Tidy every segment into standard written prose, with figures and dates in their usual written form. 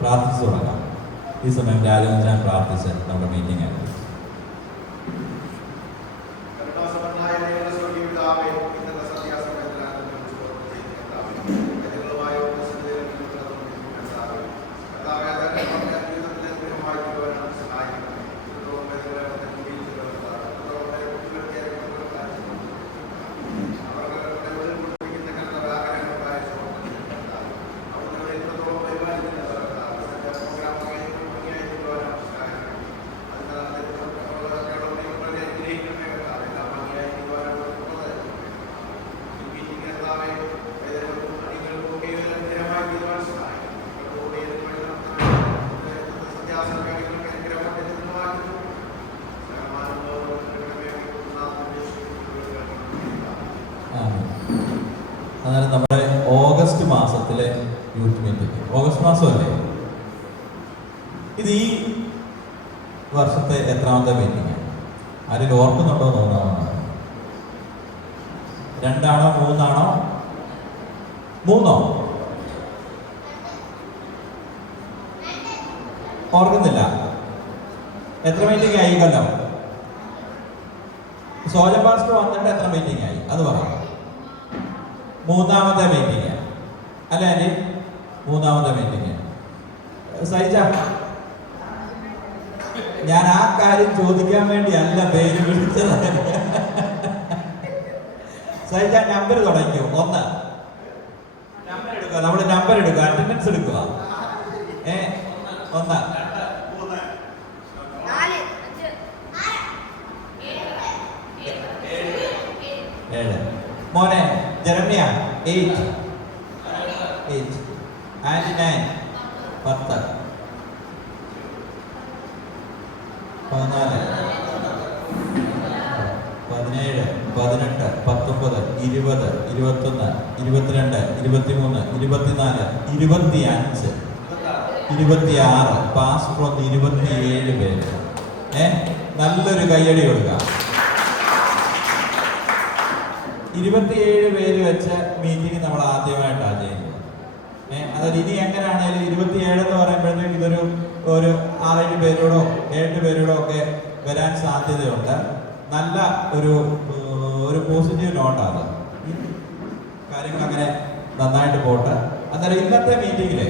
പ്രാർത്ഥിച്ചു തുടങ്ങാം. ഈ സമയം രാജവഞ്ചാൻ പ്രാർത്ഥിച്ച് നമ്മുടെ മീറ്റിംഗ് ആയിരുന്നു. അതായത് നമ്മുടെ ഓഗസ്റ്റ് മാസത്തിലെ യൂത്ത് മീറ്റിംഗ്, ഓഗസ്റ്റ് മാസമല്ലേ ഇത്? ഈ വർഷത്തെ എത്രാമത്തെ മീറ്റിംഗ്? ആരെങ്കിലും ഓർക്കുന്നുണ്ടോ തോന്നാവുന്ന? 2ആണോ 3ആണോ? 3 ഓർക്കുന്നില്ല. എത്ര മീറ്റിംഗ് ആയി കൊല്ലം? സോജൻ പാസ്റ്റർ വന്നിട്ട് എത്ര മീറ്റിംഗ് ആയി അത് പറയാം. 3ാമത്തെ മീറ്റിംഗ് അല്ലേ ആൻറ്റി? 3ാമത്തെ മീറ്റിംഗ്. സൈജ, ഞാൻ ആ കാര്യം ചോദിക്കാൻ വേണ്ടി അല്ല പേര് വിളിച്ചത്. സൈജ നമ്പർ തുടങ്ങിക്കോ. 1 നമ്പർ എടുക്കുക, നമ്മൾ നമ്പർ എടുക്കുക, അറ്റൻഡൻസ് എടുക്കുക. 1 7 മോനെ ജെറമ്യ 8 ആൻഡ് 9 10 14 17 18 19 20 21 22 23 24 25 26 പാസ്റ്റർ 27 പേര്. നല്ലൊരു കയ്യടി കൊടുക്കുക. 27 പേര് വെച്ച മീറ്റിംഗ് നമ്മൾ ആദ്യമായിട്ടാണ് ചെയ്യുന്നത്. അതായത് ഇനി എങ്ങനെയാണെങ്കിലും 27 എന്ന് പറയുമ്പോഴത്തേക്ക് ഇതൊരു 6-7 പേരോടോ 7 പേരോടോ ഒക്കെ വരാൻ സാധ്യതയുണ്ട്. നല്ല ഒരു പോസിറ്റീവ് നോട്ടാണ്. കാര്യങ്ങൾ അങ്ങനെ നന്നായിട്ട് പോട്ടെ. അന്നേരം ഇന്നത്തെ മീറ്റിങ്ങില്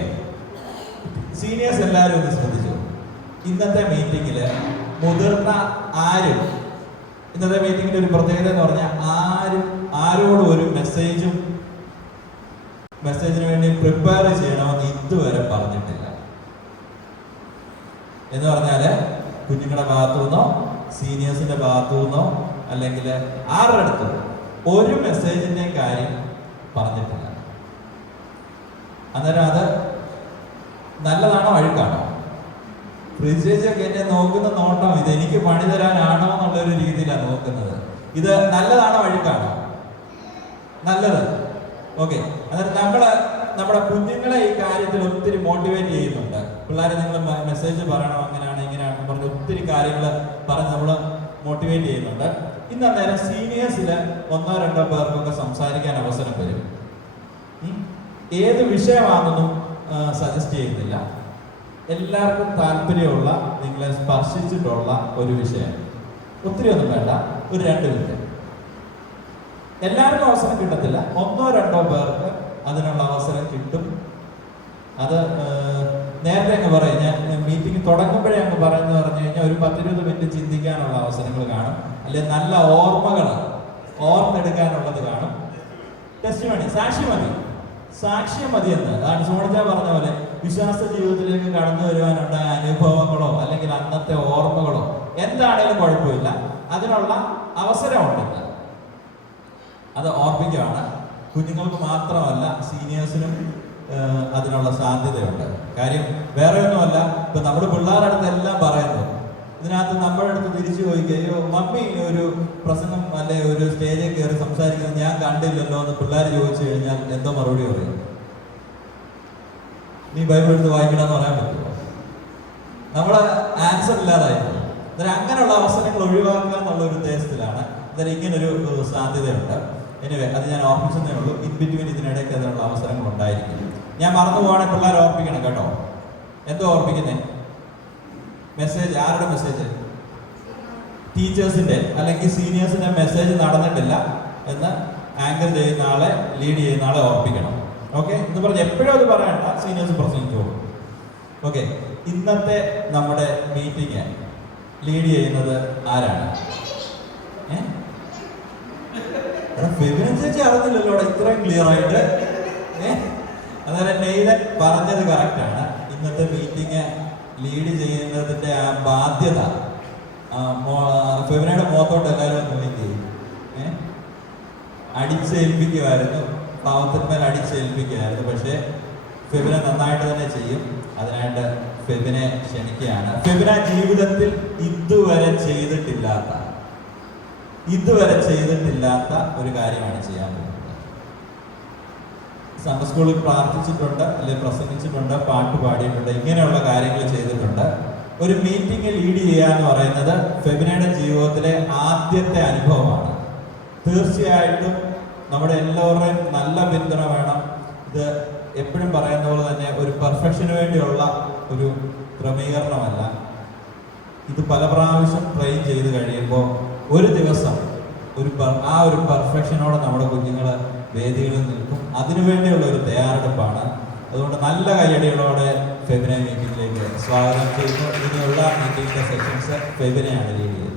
സീനിയേഴ്സ് എല്ലാവരും ഒന്ന് ശ്രദ്ധിച്ചു. ഇന്നത്തെ മീറ്റിങ്ങില് മുതിർന്ന ആരും, ഇന്നത്തെ മീറ്റിങ്ങിന്റെ ഒരു പ്രത്യേകത എന്ന് പറഞ്ഞാൽ ആരോടും ഒരു മെസ്സേജിന് വേണ്ടി പ്രിപ്പയർ ചെയ്യണമെന്ന് ഇതുവരെ പറഞ്ഞിട്ടില്ല. എന്ന് പറഞ്ഞാല് കുഞ്ഞുങ്ങളുടെ ഭാഗത്തു നിന്നോ സീനിയേഴ്സിന്റെ ഭാഗത്തു നിന്നോ അല്ലെങ്കിൽ ആരുടെ അടുത്തും ഒരു മെസ്സേജിന്റെ കാര്യം പറഞ്ഞിട്ടില്ല. അന്നേരം അത് നല്ലതാണോ അഴുക്കാണോ? ഫ്രിഡ്ജൊക്കെ എന്നെ നോക്കുന്ന നോട്ടം ഇത് എനിക്ക് പണി തരാനാണോ എന്നുള്ളൊരു രീതിയിലാണ് നോക്കുന്നത്. ഇത് നല്ലതാണോ അഴുക്കാണോ? നല്ലത്. ഓക്കെ. അന്നേരം നമ്മുടെ കുഞ്ഞുങ്ങളെ ഈ കാര്യത്തിൽ ഒത്തിരി മോട്ടിവേറ്റ് ചെയ്യുന്നുണ്ട്. പിള്ളേരെ നിങ്ങൾ മെസ്സേജ് പറയണം, അങ്ങനെയാണ് ഇങ്ങനെയാണെന്ന് പറഞ്ഞ് ഒത്തിരി കാര്യങ്ങൾ പറഞ്ഞ് നമ്മൾ മോട്ടിവേറ്റ് ചെയ്യുന്നുണ്ട്. ഇന്ന് അന്നേരം സീനിയേഴ്സിൽ 1-2 പേർക്കൊക്കെ സംസാരിക്കാൻ അവസരം വരും. ഏത് വിഷയമാണെന്നും സജസ്റ്റ് ചെയ്യുന്നില്ല. എല്ലാവർക്കും താല്പര്യമുള്ള, നിങ്ങളെ സ്പർശിച്ചിട്ടുള്ള ഒരു വിഷയം. ഒത്തിരി ഒന്നും വേണ്ട, ഒരു 2 മിനിറ്റ്. എല്ലാവർക്കും അവസരം കിട്ടത്തില്ല, 1-2 പേർക്ക് അതിനുള്ള അവസരം കിട്ടും. അത് നേരത്തെ അങ്ങ് പറയും. ഞാൻ മീറ്റിംഗ് തുടങ്ങുമ്പോഴേ അങ്ങ് പറഞ്ഞു കഴിഞ്ഞാൽ ഒരു 10-20 മിനിറ്റ് ചിന്തിക്കാനുള്ള അവസരങ്ങൾ കാണും. അല്ലെ നല്ല ഓർമ്മകൾ ഓർത്തെടുക്കാനുള്ളത് കാണും. ടെസ്റ്റിമണി, സാക്ഷ്യം മതി എന്ന്. അതാണ് സോണിജ പറഞ്ഞ പോലെ വിശ്വാസ ജീവിതത്തിലേക്ക് കടന്നു വരുവാനുണ്ടായ അനുഭവങ്ങളോ അല്ലെങ്കിൽ അന്നത്തെ ഓർമ്മകളോ എന്താണേലും കുഴപ്പമില്ല, അതിനുള്ള അവസരമുണ്ടെന്ന് അത് ഓർമ്മിക്കുകയാണ്. കുഞ്ഞുങ്ങൾക്ക് മാത്രമല്ല, സീനിയേഴ്സിനും അതിനുള്ള സാധ്യതയുണ്ട്. കാര്യം വേറെ ഒന്നുമല്ല, ഇപ്പൊ നമ്മുടെ പിള്ളേരുടെ അടുത്ത് എല്ലാം പറയുന്നു. ഇതിനകത്ത് നമ്മുടെ അടുത്ത് തിരിച്ചു ചോദിക്കുകയോ, മമ്മി ഒരു പ്രസംഗം അല്ലെ ഒരു സ്റ്റേജിൽ കയറി സംസാരിക്കുന്നത് ഞാൻ കണ്ടില്ലല്ലോ എന്ന് പിള്ളേർ ചോദിച്ചു കഴിഞ്ഞാൽ എന്തോ മറുപടി പറയും? നീ ബൈബിൾ എടുത്ത് വായിക്കണമെന്ന് പറയാൻ പറ്റുമോ? നമ്മുടെ ആൻസർ ഇല്ലാതായിരുന്നു. അന്നേരം അങ്ങനെയുള്ള അവസരങ്ങൾ ഒഴിവാക്കുക എന്നുള്ള ഒരു ഉദ്ദേശത്തിലാണ്. അന്നേരം ഇങ്ങനൊരു സാധ്യതയുണ്ട്. എനിവേ, അത് ഞാൻ ഓർമ്മിച്ചതേ ഉള്ളൂ. ഇൻ ബിറ്റ്വീൻ ഇതിനിടയ്ക്ക് അതിനുള്ള അവസരങ്ങൾ ഉണ്ടായിരിക്കും. ഞാൻ മറന്നു പോവാണെങ്കിൽ പിള്ളേർ ഓർമ്മിക്കണം കേട്ടോ. എന്തോ ഓർപ്പിക്കുന്നേ? മെസ്സേജ് ആരുടെ മെസ്സേജ്? ടീച്ചേഴ്സിന്റെ അല്ലെങ്കിൽ സീനിയേഴ്സിന്റെ മെസ്സേജ് നടന്നിട്ടില്ല എന്ന് ആങ്കർ ചെയ്യുന്ന ആളെ, ലീഡ് ചെയ്യുന്ന ആളെ ഓർപ്പിക്കണം. ഓക്കെ, എന്ന് പറഞ്ഞ് എപ്പോഴും അത് പറയണ്ട, സീനിയേഴ്സ് പ്രസംഗിച്ചോളൂ. ഓക്കെ, ഇന്നത്തെ നമ്മുടെ മീറ്റിംഗ് ലീഡ് ചെയ്യുന്നത് ആരാണ്? ഫെബിന ചേച്ചി അറിഞ്ഞില്ലല്ലോ അവിടെ ഇത്രയും ക്ലിയർ ആയിട്ട്. അന്നേരം നെയ്തൻ പറഞ്ഞത് കറക്റ്റാണ്. ഇന്നത്തെ മീറ്റിംഗ് ലീഡ് ചെയ്യുന്നതിന്റെ ആ ബാധ്യത ഫെബിനയുടെ മുഖത്തോട്ട് എല്ലാവരും നോക്കി അടിച്ചേൽപ്പിക്കുമായിരുന്നു, പാവത്തിന്മേൽ അടിച്ചേൽപ്പിക്കുമായിരുന്നു. പക്ഷേ ഫെബിന നന്നായിട്ട് തന്നെ ചെയ്യും. അതിനായിട്ട് ഫെബിനെ ക്ഷണിക്കുകയാണ്. ഫെബിന ജീവിതത്തിൽ ഇതുവരെ ചെയ്തിട്ടില്ലാത്ത ഒരു കാര്യമാണ് ചെയ്യാൻ പോകുന്നത്. സൺഡേ സ്കൂളിൽ പ്രാർത്ഥിച്ചിട്ടുണ്ട്, അല്ലെങ്കിൽ പ്രസംഗിച്ചിട്ടുണ്ട്, പാട്ട് പാടിയിട്ടുണ്ട്, ഇങ്ങനെയുള്ള കാര്യങ്ങൾ ചെയ്തിട്ടുണ്ട്. ഒരു മീറ്റിംഗ് ലീഡ് ചെയ്യുക എന്ന് പറയുന്നത് ഫെബിനയുടെ ജീവിതത്തിലെ ആദ്യത്തെ അനുഭവമാണ്. തീർച്ചയായിട്ടും നമ്മുടെ എല്ലാവരുടെയും നല്ല പിന്തുണ വേണം. ഇത് എപ്പോഴും പറയുന്ന പോലെ തന്നെ ഒരു പെർഫെക്ഷന് വേണ്ടിയുള്ള ഒരു ക്രമീകരണമല്ല. ഇത് പല പ്രാവശ്യം ട്രെയിൻ ചെയ്ത് കഴിയുമ്പോൾ ഒരു ദിവസം ആ ഒരു പെർഫെക്ഷനോടെ നമ്മുടെ കുഞ്ഞുങ്ങൾ വേദികളിൽ നിൽക്കും. അതിനുവേണ്ടിയുള്ള ഒരു തയ്യാറെടുപ്പാണ്. അതുകൊണ്ട് നല്ല കയ്യടികളോടെ ഫെബിനെ മീറ്റിംഗിലേക്ക് സ്വാഗതം ചെയ്യുന്നു. ഇനിയുള്ള മീറ്റിംഗിന്റെ സെഷൻസ് ഫെബിനെയാണ് ലീഡ് ചെയ്യുന്നത്.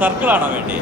സർക്കിളാണോ വേണ്ടി?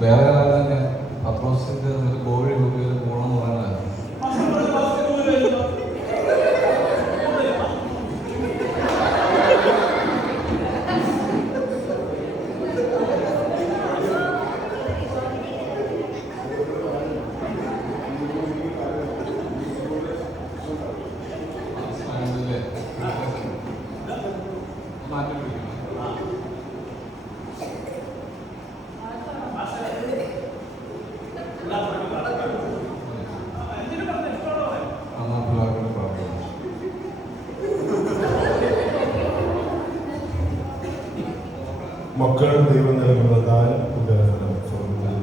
വേറെ തന്നെ പത്രോസിന്റെ കോഴി കുട്ടികൾ പോകണമെന്ന് പറയുന്നത് മാറ്റി പിടിക്കണം. മക്കൾ ദൈവം നൽകുന്ന ദാനം ഉദാഹരണം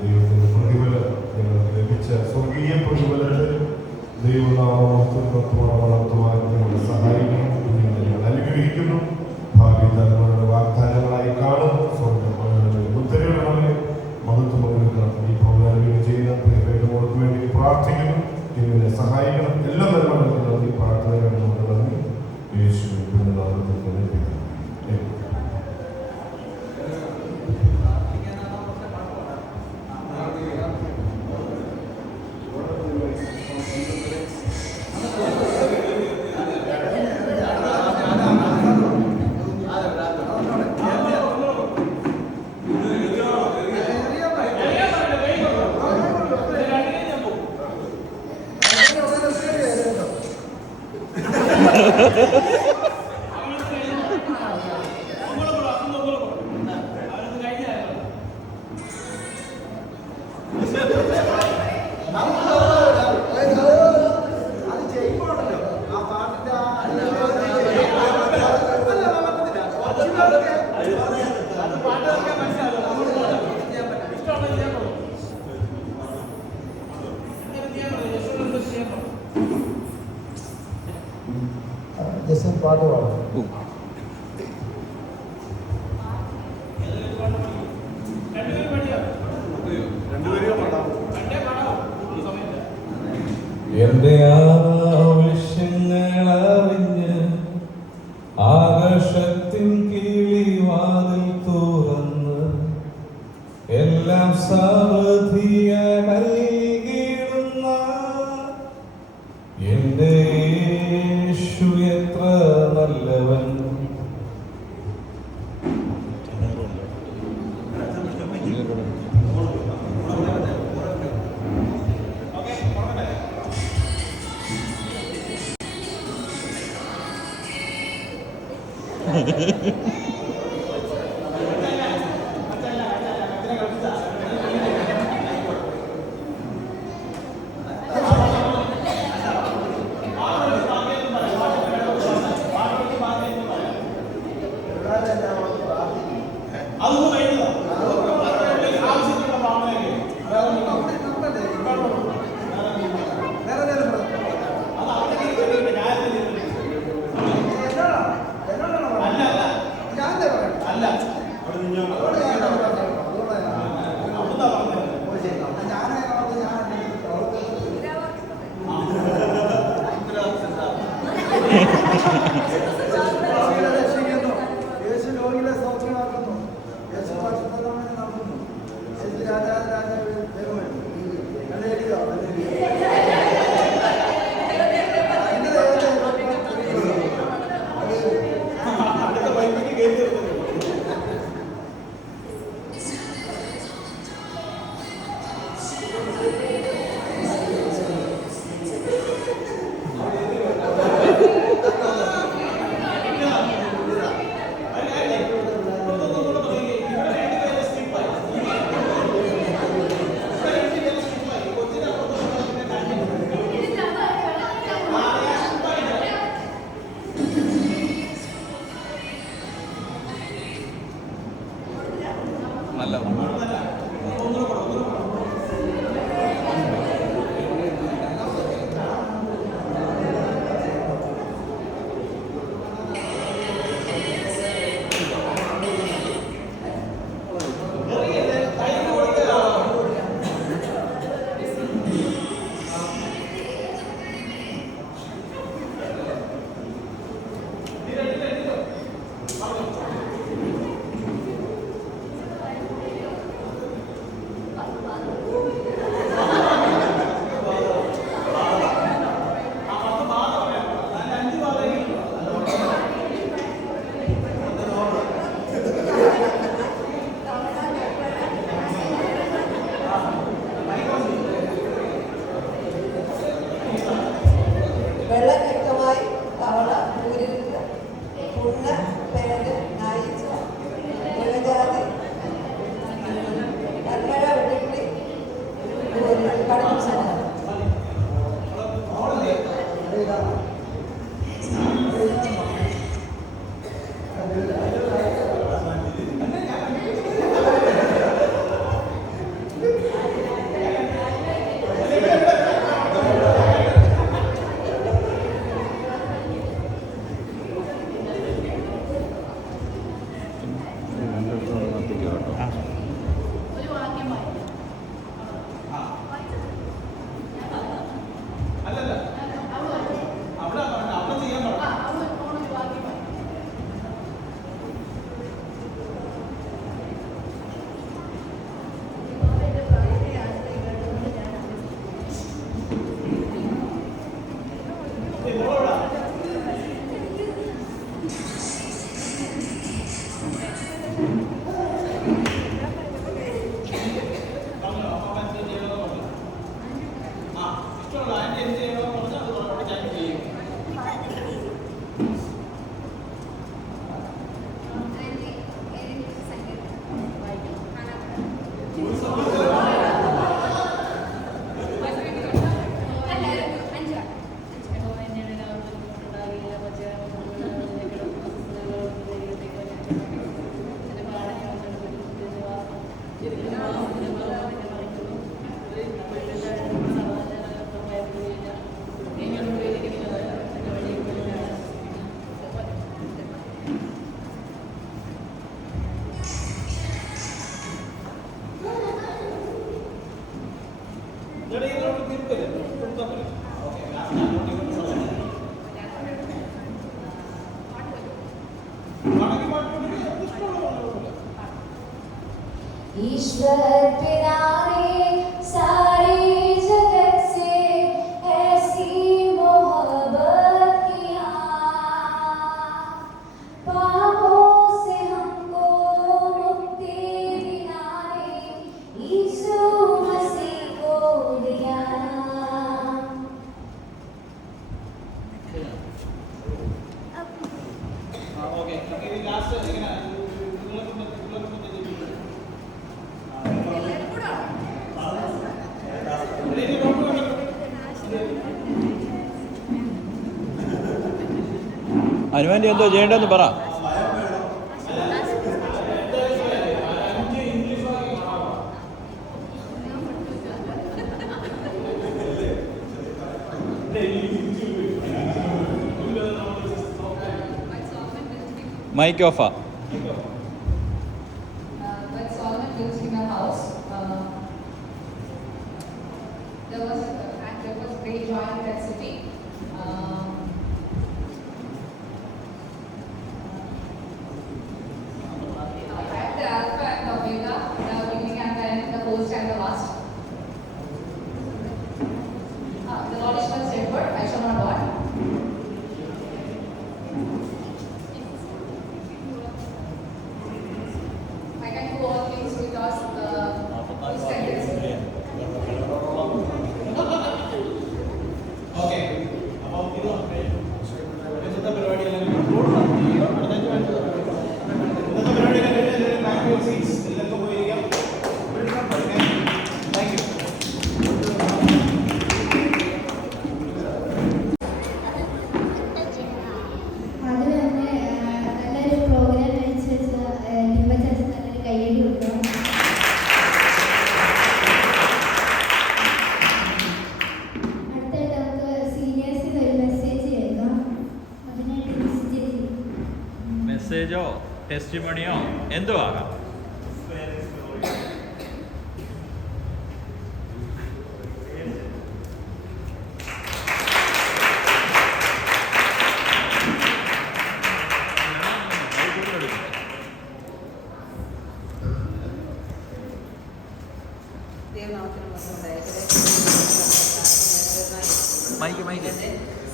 ദൈവത്തിന്റെ പ്രതിഫലം ഞങ്ങൾക്ക് ലഭിച്ച സ്വർഗീയ പ്രതിഫലത്തിൽ ദൈവനാമത്തോടെ വളർത്തുവാൻ ഞങ്ങളെ സഹായിക്കണം. ഞങ്ങൾ അനുഗ്രഹിക്കുന്നു. ഭാവി തലമുറയുടെ വാഗ്ദാനങ്ങളായി കാണും. സ്വന്തം ഉത്തരവിടണമേ മഹത്വം കൊടുക്കണം. ഈ പ്രോഗ്രാമിൽ ചെയ്യുന്ന പ്രിയപ്പെട്ടവർക്ക് വേണ്ടി പ്രാർത്ഥിക്കുന്നു. ഇവരെ സഹായിക്കണം. എല്ലാ തലമുറകളും ഈ പ്രാർത്ഥനകൾ നന്ദി യേശുവിന്റെ നാമത്തിൽ ലഭിക്കണം. പാട്ട് പാടാം. എന്റെ ആവശ്യങ്ങൾ അറിഞ്ഞ് ആകാശത്തിൻ കിളിവാതിൽ തുറന്ന് എല്ലാം സാവധിയായി നൽകിയിടുന്ന എന്റെ യേശു എത്ര നല്ലവൻ. വെള്ളം വ്യക്തമായി തവള ഊരിരുന്ന് പുണ്ണ് പേര് നായിച്ച മുഴജാതി കന്മഴ വെട്ടിപ്പിടി കടന്നു സമയം ईश्वर पिता ने सारे जगत से ऐसी मोहब्बत किया, पापों से हमको मुक्ति दिलाने यीशु मसीह को दिया। അനുവാൻ്റെ എന്തോ ചെയ്യേണ്ടതെന്ന് പറ. മൈക്ക് ഓഫാ. മെസ്സേജോ ടെസ്റ്റിമണിയോ എന്തോ ആകാം.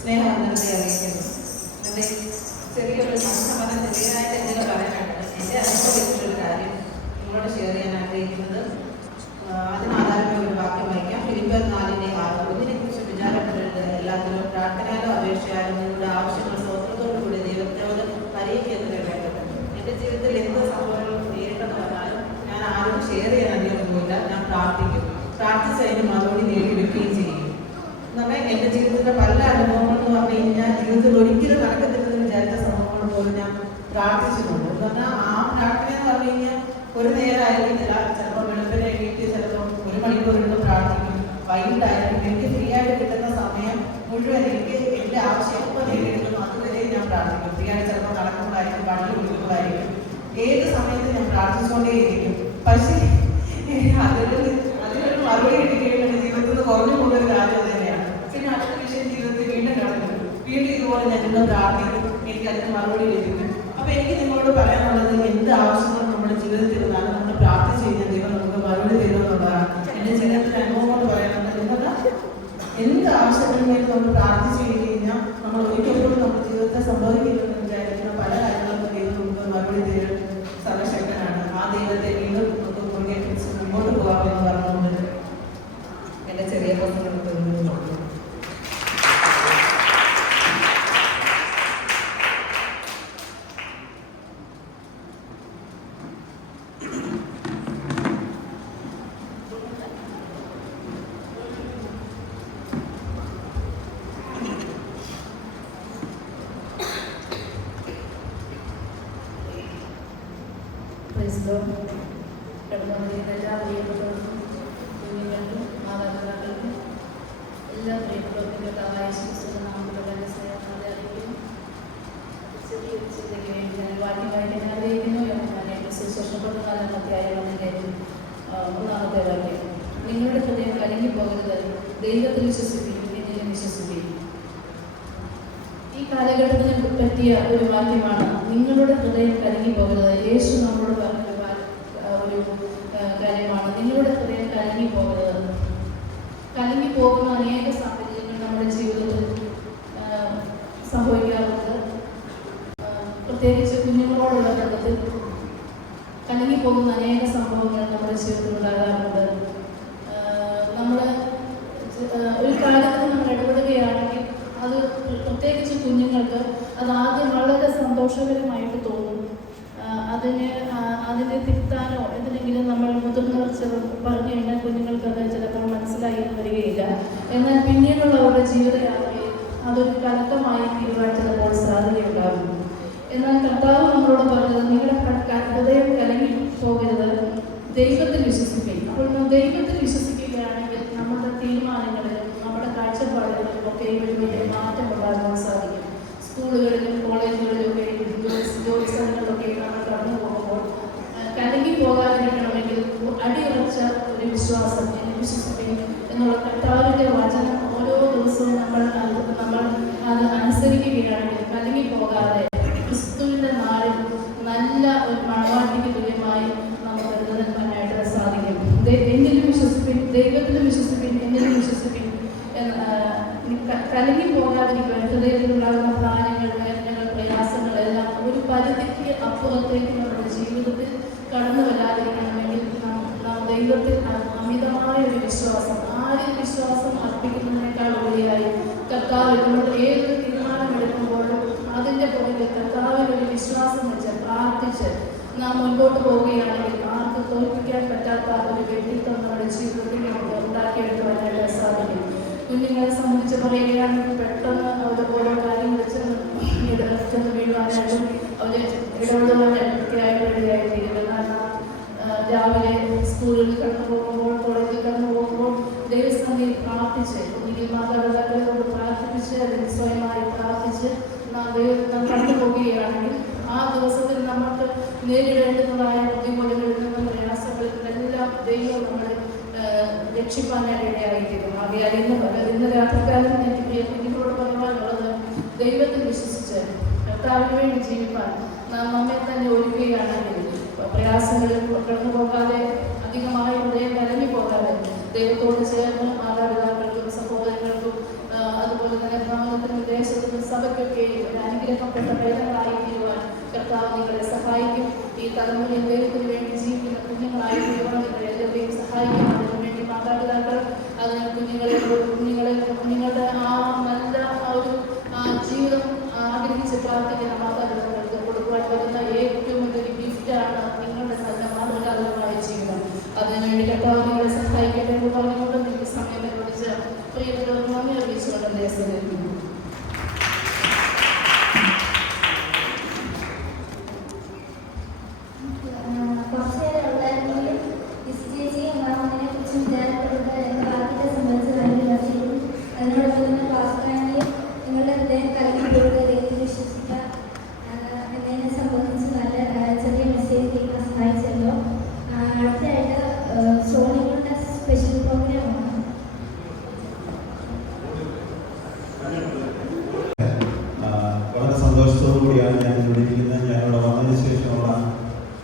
സ്നേഹവന്ദനത്തെ അറിയിക്കുന്നു. എൻ്റെ ചെറിയൊരു സംശയം ചെറിയതായിട്ട് എന്തെങ്കിലും പറയാനാണ് എൻ്റെ അനുഭവിച്ചിട്ടൊരു കാര്യം നിങ്ങളോട് ഷെയർ ചെയ്യാൻ ആഗ്രഹിക്കുന്നത്. അതിനാധാരമായ ഒരു വാക്യം വായിക്കാം. ഫിലിപ്പിയർ 4:6. ഇതിനെക്കുറിച്ച് വിചാരപ്പെടരുത്, എല്ലാ എല്ലാത്തിലും പ്രാർത്ഥനയാലോ അപേക്ഷയാലും നിങ്ങളുടെ ആവശ്യങ്ങൾ സ്വന്തത്തോടുകൂടി ദൈവത്തിനോട് അറിയിക്കുന്നത് വേണ്ടത്. എൻ്റെ ജീവിതത്തിൽ എന്ത് സംഭവങ്ങളും നേരിട്ടെന്ന് പറഞ്ഞാലും ഞാൻ ആരും ഷെയർ ചെയ്യാൻ അധികമൊന്നുമില്ല. ഞാൻ പ്രാർത്ഥിക്കും. പ്രാർത്ഥിച്ചതിന് മറുപടി നേടിയെടുക്കുകയും ചെയ്യും. എന്നാൽ എൻ്റെ ജീവിതത്തിൻ്റെ പല അനുഭവങ്ങൾ എന്ന് പറഞ്ഞു കഴിഞ്ഞാൽ ജീവിതത്തിൽ ഒരിക്കലും നടക്കത്തില്ലെന്ന് വിചാരിച്ച സംഭവങ്ങൾ പോലും ഞാൻ പ്രാർത്ഥിച്ചിട്ടുണ്ട്. എന്ന് പറഞ്ഞാൽ ആ പ്രാർത്ഥന എന്ന് പറഞ്ഞു കഴിഞ്ഞാൽ ഒരു നേരം ആയിരിക്കത്തില്ല. ചിലപ്പോൾ വെളുപ്പിനെ എണീറ്റ് ചിലപ്പോൾ 1 മണിക്കൂർ ഇരുന്ന് പ്രാർത്ഥിക്കും. വൈകിട്ടായിരിക്കും. എനിക്ക് ഫ്രീ ആയിട്ട് കിട്ടുന്ന സമയം മുഴുവൻ എനിക്ക് എൻ്റെ ആവശ്യം എപ്പോൾ നേടിയെടുക്കുന്നു അതുവരെ ഞാൻ പ്രാർത്ഥിക്കും. ഫ്രീ ആയിട്ട് ചിലപ്പോൾ നടക്കുമ്പോഴായിരിക്കും, പള്ളി വിളിക്കുമ്പോഴായിരിക്കും, ഏത് സമയത്ത് ഞാൻ പ്രാർത്ഥിച്ചുകൊണ്ടേയിരിക്കും. പക്ഷേ അതിനൊരു മറുപടി കിട്ടിക്കഴിഞ്ഞാൽ ജീവിതത്തിൽ നിന്ന് കുറഞ്ഞു പോകുന്നൊരു കാര്യം അത് തന്നെയാണ്. പിന്നെ അടുത്ത വിഷയം ജീവിതത്തിൽ വീണ്ടും കടന്നു വീണ്ടും ഇതുപോലെ ഞാൻ ഇന്ന് പ്രാർത്ഥിക്കും. എനിക്ക് അതിന് മറുപടി ലഭിക്കും. അപ്പൊ എനിക്ക് നിങ്ങളോട് പറയാനുള്ളത്, എന്ത് ആവശ്യങ്ങളും നമ്മുടെ ജീവിതത്തിൽ ഇരുന്നാലും നമ്മൾ പ്രാർത്ഥിച്ചു കഴിഞ്ഞാൽ ദൈവം നമുക്ക് മറുപടി തരുമെന്നുള്ളതാണ് എൻ്റെ ജീവിതത്തിലെ അനുഭവം കൊണ്ട് പറയാനുള്ളത്. എന്നാൽ എന്ത് ആവശ്യത്തിനും നമ്മൾ പ്രാർത്ഥിച്ചു കഴിഞ്ഞാൽ നമ്മൾ ഒരിക്കലും നമ്മുടെ ജീവിതത്തെ സംഭവിക്കില്ലെന്ന് വിചാരിക്കുന്ന പല കാര്യങ്ങൾക്കും ദൈവം നമുക്ക് മറുപടി തരും സർവശക്തനാണ്. ആ ദൈവത്തെ വീണ്ടും നമുക്ക് മുന്നേ പിടിച്ച് മുമ്പോട്ട് പോകാമെന്ന് പറഞ്ഞുകൊണ്ട് എൻ്റെ ചെറിയ പ്രശ്നങ്ങൾ തോന്നുന്നു. കടന്നുകൊണ്ടിരുന്ന എല്ലാ പ്രിയപ്പെട്ടവർക്കും, കുഞ്ഞുങ്ങൾക്കും, മാതാപിതാക്കൾക്കും, എല്ലാ പ്രിയപ്പെട്ടവർക്കും കർത്താവായ യേശുക്രിസ്തുവിന്റെ നാമത്തിൽ സ്നേഹത്തെ അറിയിക്കുന്നു. ചെറിയൊരു ചിന്തയ്ക്ക് വേണ്ടി ഞാൻ വാക്യമായിട്ട് ഞാൻ അറിയിക്കുന്നു. യോഹന്നാന്റെ സുവിശേഷം 14-ാം അധ്യായത്തിലെ 3-ാമത്തെ വാക്യം. നിങ്ങളുടെ ഹൃദയം കലങ്ങിപ്പോകരുത്, ദൈവത്തിൽ വിശ്വസിപ്പിക്കും, എന്നിലും വിശ്വസിപ്പിക്കും. ഈ കാലഘട്ടത്തിനെ പറ്റിയ ഒരു വാക്യമാണ്. നിങ്ങളുടെ ഹൃദയം കലങ്ങിപ്പോകരുത്. യേശു നമ്മളോട് പറഞ്ഞ ഒരു കാര്യമാണ്. നിങ്ങളുടെ ഹൃദയം കലങ്ങിപ്പോകരുത്. കലങ്ങിപ്പോകുന്ന അനേക സാഹചര്യങ്ങൾ നമ്മുടെ ജീവിതത്തിൽ സംഭവിക്കാറുണ്ട്. പ്രത്യേകിച്ച് കുഞ്ഞുങ്ങളോടുള്ള ബന്ധത്തിൽ കലങ്ങിപ്പോകുന്ന അനേക സംഭവങ്ങൾ നമ്മുടെ ജീവിതത്തിൽ ഉണ്ടാകാറുണ്ട്. നമ്മൾ ഒരു കാര്യത്തിൽ നമ്മൾ ഇടപെടുകയാണെങ്കിൽ അത് പ്രത്യേകിച്ച് കുഞ്ഞുങ്ങൾക്ക് അത് ആദ്യം വളരെ സന്തോഷകരമായിട്ട് തോന്നും. അതിനെ തിരുത്താനോ എന്തിനെങ്കിലും നമ്മൾ മുതിർന്നവർ പറഞ്ഞു കഴിഞ്ഞാൽ കുഞ്ഞുങ്ങൾക്ക് അത് ചിലപ്പോൾ മനസ്സിലായി വരികയില്ല. എന്നാൽ പിന്നീടുള്ള അവരുടെ ജീവിതയാത്രയിൽ അതൊരു കലക്കമായി തീരുവാൻ ചിലപ്പോൾ സാധ്യതയുണ്ടാകും. എന്നാൽ കർത്താവ് നമ്മളോട് പറഞ്ഞത്, നിങ്ങളുടെ ഹൃദയം കലങ്ങി പോകരുത്, ദൈവത്തിൽ വിശ്വസിക്കും. അപ്പോൾ ദൈവത്തിൽ വിശ്വസിക്കുകയാണെങ്കിൽ നമ്മുടെ തീരുമാനങ്ങളിലും നമ്മുടെ കാഴ്ചപ്പാടുകളിലും ഒക്കെ വലിയ മാറ്റം ഉണ്ടാകാൻ സാധിക്കും. സ്കൂളുകളിലും കോളേജുകളിലൊക്കെ ജോലി സ്ഥലങ്ങളിലൊക്കെ നമ്മൾ കടന്നു പോകുമ്പോൾ കലങ്ങി പോകാതിരിക്കണമെങ്കിൽ അടിയുറച്ച ഒരു വിശ്വാസം, എന്നെ വിശ്വസിക്കും എന്നുള്ള കർത്താവിൻ്റെ വചനം ഓരോ ദിവസവും നമ്മൾ അത് അനുസരിക്കുകയാണെങ്കിൽ കലങ്ങി പോകാതെ ക്രിസ്തുവിൻ്റെ നാളിൽ നല്ല ഒരു മണവാട്ടിക്ക് തുല്യമായി നമുക്ക് നിലനിൽക്കാനായിട്ട് സാധിക്കും. എന്നിലും വിശ്വസിപ്പിൻ, ദൈവത്തിലും വിശ്വസിപ്പിൻ, എന്നിലും വിശ്വസിപ്പിൻ. കലങ്ങി പോകാതിരിക്കാൻ ഹൃദയത്തിലുണ്ടാകുന്ന ഭാരങ്ങൾ, വേദനകൾ, പ്രയാസങ്ങളെല്ലാം ഒരു പരിധിക്ക് അപ്പുറത്തേക്ക് നമ്മുടെ ജീവിതത്തിൽ കടന്നു വരാതിരിക്കണമെങ്കിൽ നാം ദൈവത്തിൽ അമിതമായ ഒരു വിശ്വാസം, ആരിൽ വിശ്വാസം അർപ്പിക്കുന്നതിനേക്കാൾ ഉപരിയായി കർത്താവിൽ നമ്മൾ ഏതൊരു തീരുമാനമെടുക്കുമ്പോഴും അതിൻ്റെ പുറകിൽ കർത്താവിൽ ഒരു വിശ്വാസം വെച്ച് പ്രാർത്ഥിച്ച് നാം മുൻപോട്ട് പോവുകയാണെങ്കിൽ ആർക്കും തോൽപ്പിക്കാൻ പറ്റാത്ത ഒരു വ്യക്തിത്വം നമ്മുടെ ജീവിതത്തിൽ നമുക്ക് ഉണ്ടാക്കിയെടുക്കുവാനായിട്ട് സാധിക്കും. കുഞ്ഞുങ്ങളെ സംബന്ധിച്ച് പറയുകയാണെങ്കിൽ പെട്ടെന്ന് അവർ ഓരോ കാര്യങ്ങൾ ചെന്ന് വീഴുവാനായിട്ടും അവർ ഇടപെടുവാനായിട്ടൊക്കെ ഇടയായിത്തീരും. കാരണം രാവിലെ സ്കൂളിൽ കടന്നു പോകുമ്പോൾ, കോളേജിൽ കടന്നു പോകുമ്പോൾ ദൈവസന്നിധിയിൽ പ്രാർത്ഥിച്ച്, ഒന്നുകിൽ മാതാപിതാക്കളെ കൊണ്ട് പ്രാർത്ഥിപ്പിച്ച് അല്ലെങ്കിൽ സ്വയമായി പ്രാർത്ഥിച്ച് നാം കടന്നു പോകുകയാണെങ്കിൽ ആ ദിവസത്തിൽ നമുക്ക് നേരിടേണ്ടതായ ബുദ്ധിമുട്ടുകളിൽ നിന്നും പ്രയാസങ്ങളിൽ നിന്നെല്ലാം ദൈവം നമ്മളെ രക്ഷിപ്പാനായിട്ട് ഇടയായിത്തീരും. ആകയാൽ ഇന്ന് രാത്രിക്കാലം എനിക്ക് പ്രിയ കുഞ്ഞുങ്ങളോട് പറയുവാനുള്ളത്, ദൈവത്തിൽ വിശ്വസിച്ച് കർത്താവിന് വേണ്ടി ജീവിക്കാൻ നാം നമ്മെ തന്നെ ഒരുക്കുകയാണെങ്കിൽ പ്രയാസങ്ങളിൽ കടന്നു പോകാതെ, അധികമായി ഹൃദയം കലങ്ങി പോകാതെ ദൈവത്തോട് ചേർന്ന് മാതാപിതാക്കൾക്കും സഹോദരങ്ങൾക്കും അതുപോലെ തന്നെ ഭവനത്തിനും ദേശത്തിനും സഭയ്ക്കൊക്കെ ഒരു അനുഗ്രഹപ്പെട്ട ഭേദങ്ങളായി തീരുവാൻ കർത്താവ് നിങ്ങളെ സഹായിക്കും. ഈ തലമുറയിൽ ദൈവത്തിന് വേണ്ടി ജീവിക്കുന്ന കുഞ്ഞുങ്ങളായി തീരുവാൻ നിങ്ങളെ എല്ലാവരെയും സഹായിക്കും. അതിനു വേണ്ടി മാതാപിതാക്കൾ അതിന് കുഞ്ഞുങ്ങളുടെ ആ നല്ല പ്രാർത്ഥിക്കുന്ന മാതാപിതാക്കൾക്ക് കൊടുക്കുവാൻ പറ്റുന്ന ഏറ്റവും വലിയൊരു ഗിഫ്റ്റാണ് നിങ്ങളുടെ നല്ല മാതൃകാപരമായ ജീവിതം. അതിനുവേണ്ടി കർത്താവ് നിങ്ങളെ സഹായിക്കട്ടെ എന്ന് പറഞ്ഞുകൊണ്ട് നിങ്ങൾക്ക് സമയം അനുവദിച്ച് പ്രിയപ്പെട്ടവർ നന്ദി അറിയിച്ചുകൊണ്ട് ദേശം വളരെ സന്തോഷത്തോടു കൂടിയാണ് ഞാൻ ഇവിടെ ഇരിക്കുന്നത്. ഞാനിവിടെ വന്നതിന് ശേഷമുള്ള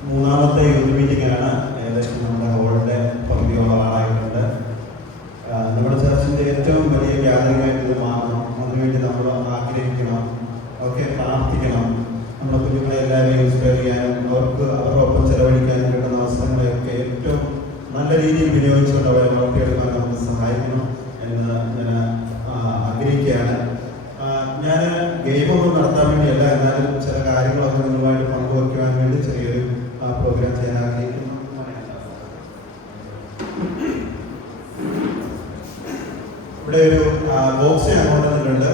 മൂന്നാമത്തെ യൂത്ത് മീറ്റിംഗാണ്. ഏകദേശം നമ്മുടെ ഹോളിൻ്റെ പകുതിയോളം ആളായിട്ടുണ്ട്. നമ്മുടെ ചർച്ചിൻ്റെ ഏറ്റവും വലിയ ഗ്യാതറിംഗായിട്ട് ഇത് മാറണം. അതിനുവേണ്ടി നമ്മൾ ആഗ്രഹിക്കണം, ഒക്കെ പ്രാർത്ഥിക്കണം. നമ്മുടെ കുഞ്ഞുങ്ങളെ എല്ലാവരെയും ഇൻസ്പയർ ചെയ്യാനും അവർക്ക് അവരോടൊപ്പം ചെലവഴിക്കാനും കിട്ടുന്ന അവസരങ്ങളെയൊക്കെ ഏറ്റവും നല്ല രീതിയിൽ വിനിയോഗിച്ചുകൊണ്ട് അവരെ വളർത്തിയെടുക്കാൻ നമുക്ക് സഹായിക്കണം എന്ന് ഞാൻ ആഗ്രഹിക്കുകയാണ്. ഞാൻ ഗെയിമൊന്നും നടത്താൻ വേണ്ടിയല്ല, എന്നാലും ചില കാര്യങ്ങളൊക്കെ നിങ്ങളുമായിട്ട് പങ്കുവയ്ക്കുവാൻ വേണ്ടി ചെറിയൊരു പ്രോഗ്രാം ചെയ്യാൻ ആഗ്രഹിക്കുന്നു. ഇവിടെ ഒരു ബോക്സ് ഞാൻ കൊണ്ടുവന്നിട്ടുണ്ട്.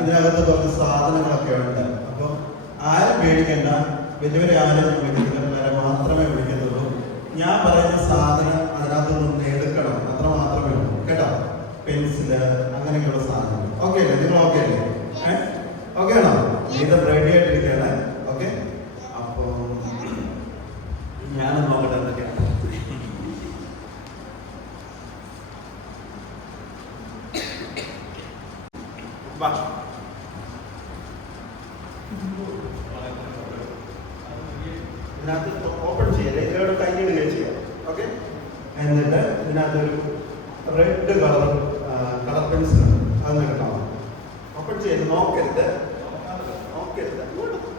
ഇതിനകത്ത് കുറച്ച് സാധനങ്ങളൊക്കെ ഉണ്ട്. അപ്പം ആരും പേടിക്കേണ്ട, വലിയവരെ ആരും വിളിക്കുന്നവരെ മാത്രമേ വിളിക്കത്തുള്ളൂ. ഞാൻ പറയുന്ന സാധനം അതിനകത്ത് നിന്ന് എടുക്കണം, അത്ര മാത്രമേ ഉള്ളൂ കേട്ടോ. പെൻസില് അങ്ങനെയൊക്കെയുള്ള സാധനങ്ങൾ. ഓക്കെ അല്ലേ? നിങ്ങൾ ഓക്കെ അല്ലേ? ഓക്കെ ആണോ? ഇത് റെഡി ആയിട്ടിരിക്കണേ. ഓക്കെ, അപ്പോൾ ഞാനും നോക്കട്ടെ എന്തൊക്കെയാണ്. ഇതിനകത്ത് ഓപ്പൺ ചെയ്യല്ലേ, ഇതിലൂടെ കൈയിടുകയും ചെയ്യാം. ഓക്കെ, എന്നിട്ട് ഇതിനകത്തൊരു റെഡ് കളർ പെൻസിലാണ്, അത് എടുക്കണം. ഓപ്പൺ ചെയ്ത് നോക്കരുത്, നോക്കരുത്.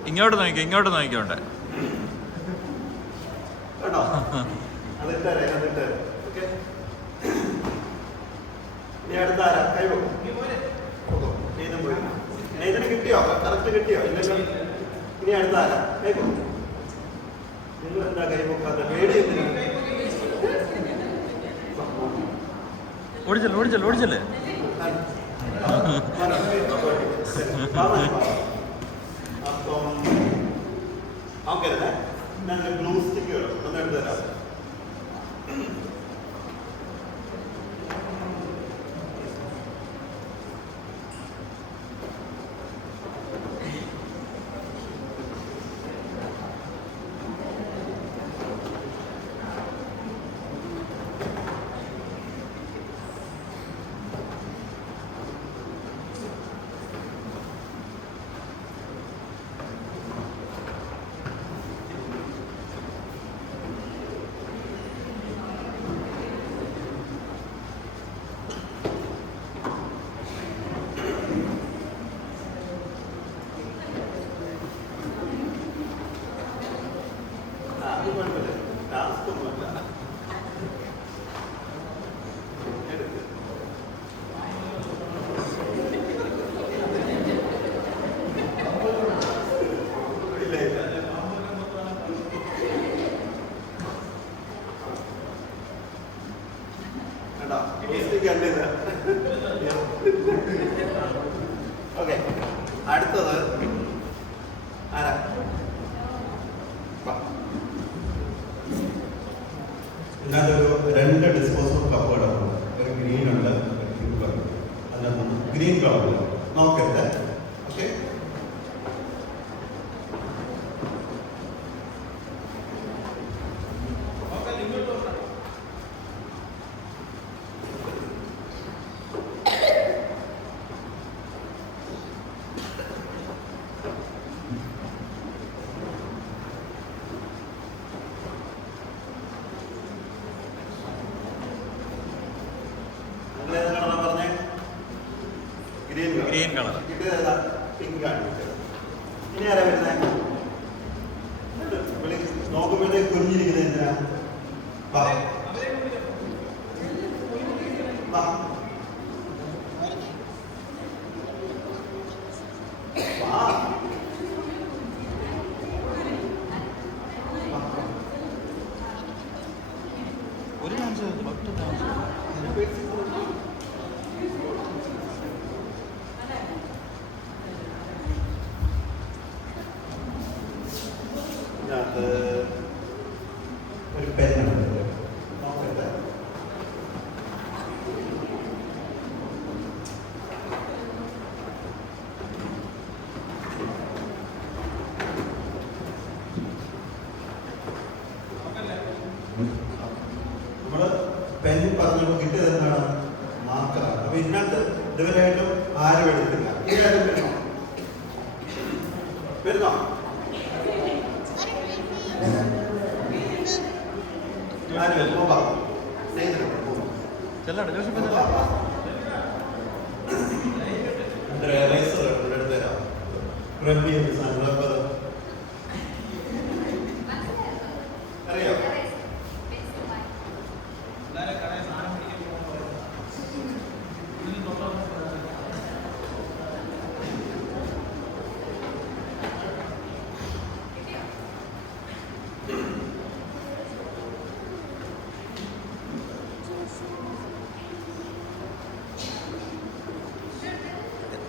ഇങ്ങോട്ട് നോക്കിക്കോട്ടെ. കേട്ടോ, അതിട്ടേ. ഓക്കെ, ഇനി അടുത്ത ആരാ? കൈ വെക്കും. ഇതിന് കിട്ടിയോ? കറക്റ്റ് കിട്ടിയോ? ഇല്ലെങ്കിൽ ഇനി അടുത്ത ആരാ? കൈ വെക്കും. നിങ്ങൾ എന്താ കൈ വെക്കാത്ത? പേടി എന്തിനാ? ഓടിച്ചല്ലേ. അപ്പം നോക്കരുതേ, ഞാൻ ഗ്ലൂ സ്റ്റിക്ക് ഒന്ന് എടുത്തു തരാം. ഓക്കെ, അടുത്തത് ആരാ? ഇതിനകത്തൊരു 2 ഡിസ്പോസബിൾ കപ്പുകളുണ്ട്. ഒരു ഗ്രീൻ ഉണ്ട്, അതിനകത്ത് ഗ്രീൻ കളറിൽ നോക്കരുത്. Okay, green colour. പിങ്ക് ആണ്. ഇനി ആരാ വരുന്നത്? നോക്കുമ്പോഴത്തേക്ക് കുഞ്ഞിരിക്കുന്നത് എന്തിനാ? ഈ ആരും വരുന്നോ? വരുന്നോ? ആരും വരും. പോകാം. സ്നേഹിതരുണ്ട്. പോകാം. ചെല്ലണ്ട ജോഷി റേസർ എടുത്ത് തരാം. റബ്ബി റബ്ബർ അറിയോ?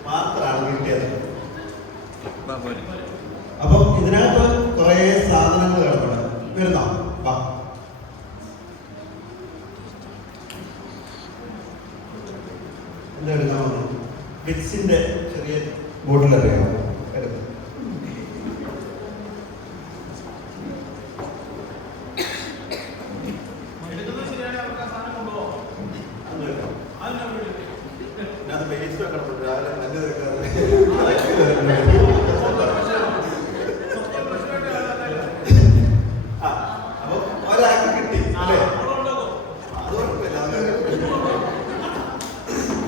മാത്രമാണ് കിട്ടിയത്. അപ്പം ഇതിനകത്ത് കുറേ സാധനങ്ങൾ കിടപ്പുണ്ട്. വരുന്നോ? വാ. എന്തെടുക്കാമോ? വിക്സിന്റെ ചെറിയ ബോട്ടിൽ അറിയാമോ? എടുത്ത് അത് ബേസ് വെക്കണം. രാവിലെ മഞ്ഞ അപ്പൊ ഒരാൾക്ക് കിട്ടി അല്ലേ? അത് കുഴപ്പമില്ല.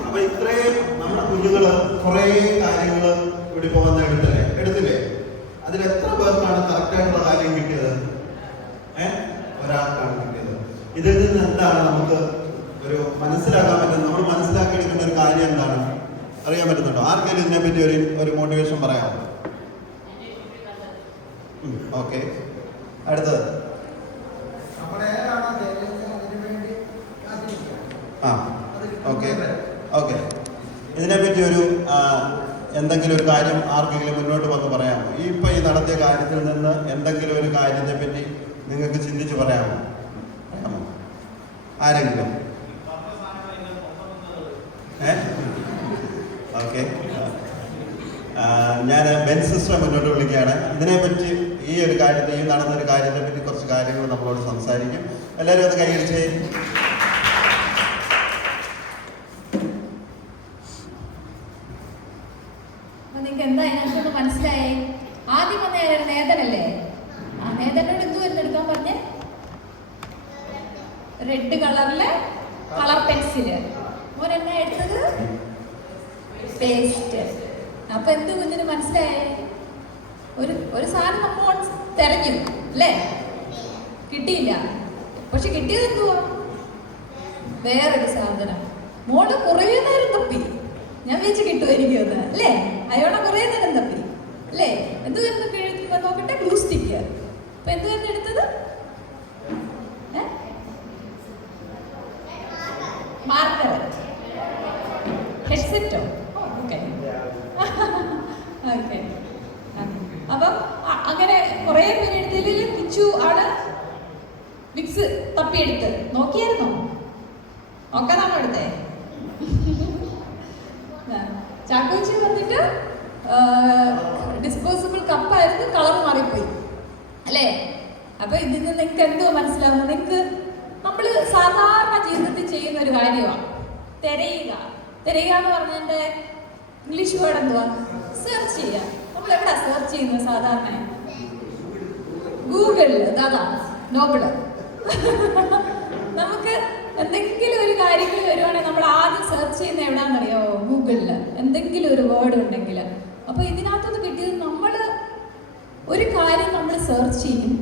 അപ്പൊ ഇത്രയും നമ്മുടെ കുഞ്ഞുങ്ങള് കുറേ കാര്യങ്ങള് ഇവിടെ പോകുന്ന എടുത്തില്ലേ? അതിൽ എത്ര പേർക്കാണ് കറക്റ്റായിട്ടുള്ള കാര്യം കിട്ടിയത്? ഒരാൾക്കാണ് കിട്ടിയത്. ഇതിൽ നിന്ന് എന്താണ് നമുക്ക് ഒരു മനസ്സിലാക്കാൻ പറ്റുന്നത്? നമ്മൾ മനസ്സിലാക്കിയെടുക്കുന്ന ഒരു കാര്യം എന്താണ് അറിയാൻ പറ്റുന്നുണ്ടോ? ആർക്കെങ്കിലും ഇതിനെപ്പറ്റി ഒരു മോട്ടിവേഷൻ പറയാമോ? ഓക്കെ, അടുത്തത്. ആ ഓക്കെ ഓക്കെ. ഇതിനെപ്പറ്റി എന്തെങ്കിലും ഒരു കാര്യം ആർക്കെങ്കിലും മുന്നോട്ട് വന്ന് പറയാമോ? ഇപ്പം ഈ നടത്തിയ കാര്യത്തിൽ നിന്ന് എന്തെങ്കിലും ഒരു കാര്യത്തെ പറ്റി നിങ്ങൾക്ക് ചിന്തിച്ച് പറയാമോ? ആരെങ്കിലും? ഓക്കെ, ഞാൻ ബെൻ സിസ്റ്ററെ മുന്നോട്ട് വിളിക്കുകയാണ്. ഇതിനെപ്പറ്റി ഈ നടന്നൊരു കാര്യത്തെ പറ്റി കുറച്ച് കാര്യങ്ങൾ നമ്മളോട് സംസാരിക്കും. എല്ലാവരും അത് കൈയടിച്ചേ. നിങ്ങൾക്ക് എന്താ അതിനകത്തൊന്ന് മനസ്സിലായേ? ആദ്യം വന്ന നേതനല്ലേ? ആ നേതനോട് എന്തു എടുക്കാൻ പറഞ്ഞേ? റെഡ് കളറിലെ കളർ പെൻസില്. മോൻ എന്നാ എടുത്തത്? പേസ്റ്റ്. അപ്പൊ എന്ത് കുഞ്ഞിന് മനസ്സിലായേ? ഒരു സാധനം നമ്മൾ തെരഞ്ഞു അല്ലേ? കിട്ടിയില്ല. പക്ഷെ കിട്ടിയത് എന്തുവാ? വേറൊരു സാധനം. മോള് കുറേ നേരം തപ്പി. ഞാൻ വെച്ച് കിട്ടുമായിരിക്കും എന്ന് അല്ലേ? അയോണ കുറേ നേരം തപ്പി അല്ലേ? എന്ത് വരുന്ന നോക്കട്ടെ, ഗ്ലൂ സ്റ്റിക്ക്. അപ്പൊ എന്ത് വരുന്ന എടുത്തത്? മാർക്കർ. ഹെഡ്സെറ്റോ? Okay okay. അപ്പം അങ്ങനെ കുറേ പേര് എടുത്തതിൽ പിച്ചു ആണ് വിക്സ് തപ്പിയെടുത്ത്. നോക്കിയായിരുന്നോ? നോക്കാതാണോ എടുത്തേ? ചാക്കോച്ചി വന്നിട്ട് ഡിസ്പോസിബിൾ കപ്പായിരുന്നു, കളർ മാറിപ്പോയി അല്ലേ? അപ്പൊ ഇതിൽ നിന്ന് നിങ്ങൾക്ക് എന്തോ മനസ്സിലാവുന്നത്? നിങ്ങൾക്ക് നമ്മൾ സാധാരണ ജീവിതത്തിൽ ചെയ്യുന്ന ഒരു കാര്യമാണ് തിരയുക. തിരയുക എന്ന് പറഞ്ഞതിന്റെ ഇംഗ്ലീഷ് വേർഡ് എന്തുവാ? സെർച്ച് ചെയ്യുക. നമ്മൾ എവിടാ സെർച്ച് ചെയ്യുന്നത് സാധാരണ? ഗൂഗിളിൽ. അതാ നോബിള്. നമുക്ക് എന്തെങ്കിലും ഒരു കാര്യങ്ങൾ വരുവാണെങ്കിൽ നമ്മൾ ആദ്യം സെർച്ച് ചെയ്യുന്ന എവിടാന്നറിയോ? ഗൂഗിളിൽ. എന്തെങ്കിലും ഒരു വേർഡ് ഉണ്ടെങ്കിൽ. അപ്പൊ ഇതിനകത്തുനിന്ന് കിട്ടിയത് നമ്മൾ ഒരു കാര്യം നമ്മൾ സെർച്ച് ചെയ്യും,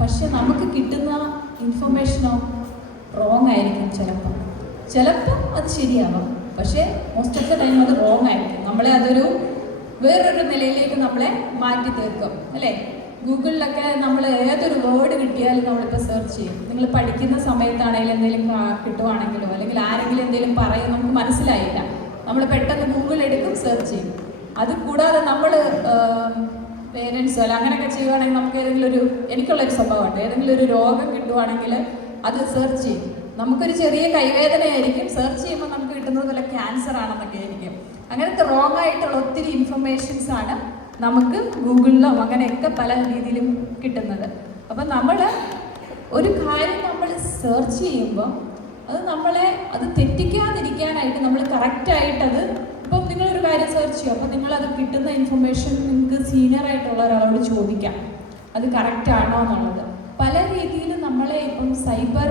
പക്ഷെ നമുക്ക് കിട്ടുന്ന ഇൻഫർമേഷനോ റോങ് ആയിരിക്കും. ചിലപ്പം അത് ശരിയാവാം, പക്ഷേ മോസ്റ്റ് ഓഫ് ദ ടൈം അത് റോങ് ആയിരിക്കും. നമ്മളെ അതൊരു വേറൊരു നിലയിലേക്ക് നമ്മളെ മാറ്റി തീർക്കും അല്ലേ? ഗൂഗിളിലൊക്കെ നമ്മൾ ഏതൊരു വേർഡ് കിട്ടിയാലും നമ്മളിപ്പോൾ സെർച്ച് ചെയ്യും. നിങ്ങൾ പഠിക്കുന്ന സമയത്താണെങ്കിലും എന്തെങ്കിലും കിട്ടുവാണെങ്കിലോ അല്ലെങ്കിൽ ആരെങ്കിലും എന്തെങ്കിലും പറയും, നമുക്ക് മനസ്സിലായില്ല, നമ്മൾ പെട്ടെന്ന് ഗൂഗിൾ എടുക്കും, സെർച്ച് ചെയ്യും. അത് കൂടാതെ നമ്മൾ പേരൻസോ അല്ല അങ്ങനെയൊക്കെ ചെയ്യുവാണെങ്കിൽ നമുക്ക് എനിക്കുള്ളൊരു സ്വഭാവമുണ്ട്. ഏതെങ്കിലും ഒരു രോഗം കിട്ടുവാണെങ്കിൽ അത് സെർച്ച് ചെയ്യും. നമുക്കൊരു ചെറിയ കൈവേദനയായിരിക്കും, സെർച്ച് ചെയ്യുമ്പോൾ നമുക്ക് കിട്ടുന്നത് പോലെ ക്യാൻസർ ആണെന്നൊക്കെ ആയിരിക്കും. അങ്ങനത്തെ റോങ് ആയിട്ടുള്ള ഒത്തിരി ഇൻഫർമേഷൻസ് ആണ് നമുക്ക് ഗൂഗിളിലോ അങ്ങനെയൊക്കെ പല രീതിയിലും കിട്ടുന്നത്. അപ്പം നമ്മൾ ഒരു കാര്യം നമ്മൾ സെർച്ച് ചെയ്യുമ്പോൾ അത് തെറ്റിക്കാതിരിക്കാനായിട്ട് നമ്മൾ കറക്റ്റായിട്ടത്, ഇപ്പം നിങ്ങൾ ഒരു കാര്യം സെർച്ച് ചെയ്യും. അപ്പോൾ നിങ്ങൾ അത് കിട്ടുന്ന ഇൻഫർമേഷൻ നിങ്ങൾക്ക് സീനിയർ ആയിട്ടുള്ള ഒരാളോട് ചോദിക്കാം അത് കറക്റ്റ് ആണോ എന്നുള്ളത്. പല രീതിയിൽ നമ്മളെ ഇപ്പം സൈബർ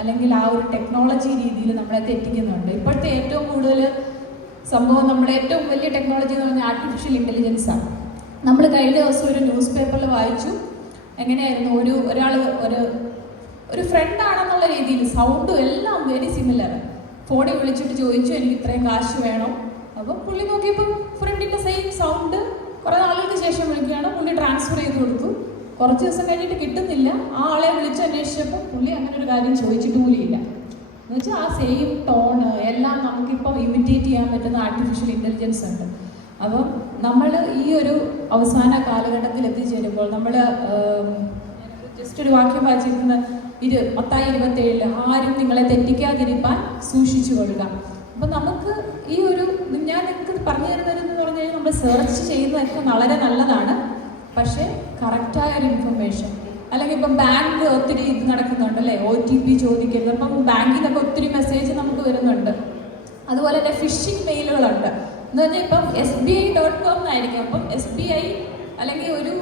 അല്ലെങ്കിൽ ആ ഒരു ടെക്നോളജി രീതിയിൽ നമ്മളെ തെറ്റിക്കുന്നുണ്ട്. ഇപ്പോഴത്തെ ഏറ്റവും കൂടുതൽ സംഭവം, നമ്മുടെ ഏറ്റവും വലിയ ടെക്നോളജി എന്ന് പറഞ്ഞാൽ ആർട്ടിഫിഷ്യൽ ഇൻ്റലിജൻസാണ്. നമ്മൾ കഴിഞ്ഞ ദിവസം ഒരു ന്യൂസ് പേപ്പറിൽ വായിച്ചു, എങ്ങനെയായിരുന്നു ഒരാൾ ഒരു ഫ്രണ്ടാണെന്നുള്ള രീതിയിൽ സൗണ്ടും എല്ലാം വെരി സിമിലർ. ഫോണിൽ വിളിച്ചിട്ട് ചോദിച്ചു എനിക്ക് ഇത്രയും കാശ് വേണം. അപ്പം പുള്ളി നോക്കിയപ്പോൾ ഫ്രണ്ടിൻ്റെ സെയിം സൗണ്ട്. കുറേ നാളുകൾക്ക് ശേഷം വിളിക്കുകയാണ്, പുള്ളി ട്രാൻസ്ഫർ ചെയ്ത് കൊടുത്തു. കുറച്ച് ദിവസം കഴിഞ്ഞിട്ട് കിട്ടുന്നില്ല. ആ ആളെ വിളിച്ച് അന്വേഷിച്ചപ്പോൾ പുള്ളി അങ്ങനെ ഒരു കാര്യം ചോദിച്ചിട്ട് പോലുമില്ല. എന്ന് വെച്ചാൽ ആ സെയിം ടോണ് എല്ലാം നമുക്കിപ്പോൾ ഇമിറ്റേറ്റ് ചെയ്യാൻ പറ്റുന്ന ആർട്ടിഫിഷ്യൽ ഇൻ്റലിജൻസ് ഉണ്ട്. അപ്പം നമ്മൾ ഈ ഒരു അവസാന കാലഘട്ടത്തിൽ എത്തിച്ചേരുമ്പോൾ നമ്മൾ ജസ്റ്റ് ഒരു വാക്യം വായിച്ചിരിക്കുന്ന മത്തായി 27 ആരും നിങ്ങളെ തെറ്റിക്കാതിരിക്കാൻ സൂക്ഷിച്ചു കൊള്ളുക. അപ്പം നമുക്ക് ഈ ഒരു ഞാൻ നിങ്ങൾക്ക് പറഞ്ഞു തരുന്നതെന്ന് പറഞ്ഞു കഴിഞ്ഞാൽ നമ്മൾ സെർച്ച് ചെയ്യുന്നതൊക്കെ വളരെ നല്ലതാണ്. പക്ഷേ കറക്റ്റായ ഒരു ഇൻഫർമേഷൻ, അല്ലെങ്കിൽ ഇപ്പം ബാങ്ക് ഒത്തിരി ഇത് നടക്കുന്നുണ്ട് അല്ലേ, OTP ചോദിക്കുന്നത്. അപ്പം ബാങ്കിൽ നിന്നൊക്കെ ഒത്തിരി മെസ്സേജ് നമുക്ക് വരുന്നുണ്ട്. അതുപോലെ തന്നെ ഫിഷിംഗ് മെയിലുകളുണ്ട്. എന്ന് പറഞ്ഞാൽ ഇപ്പം SBI.com എന്നായിരിക്കും, അപ്പം SBI അല്ലെങ്കിൽ ഒരു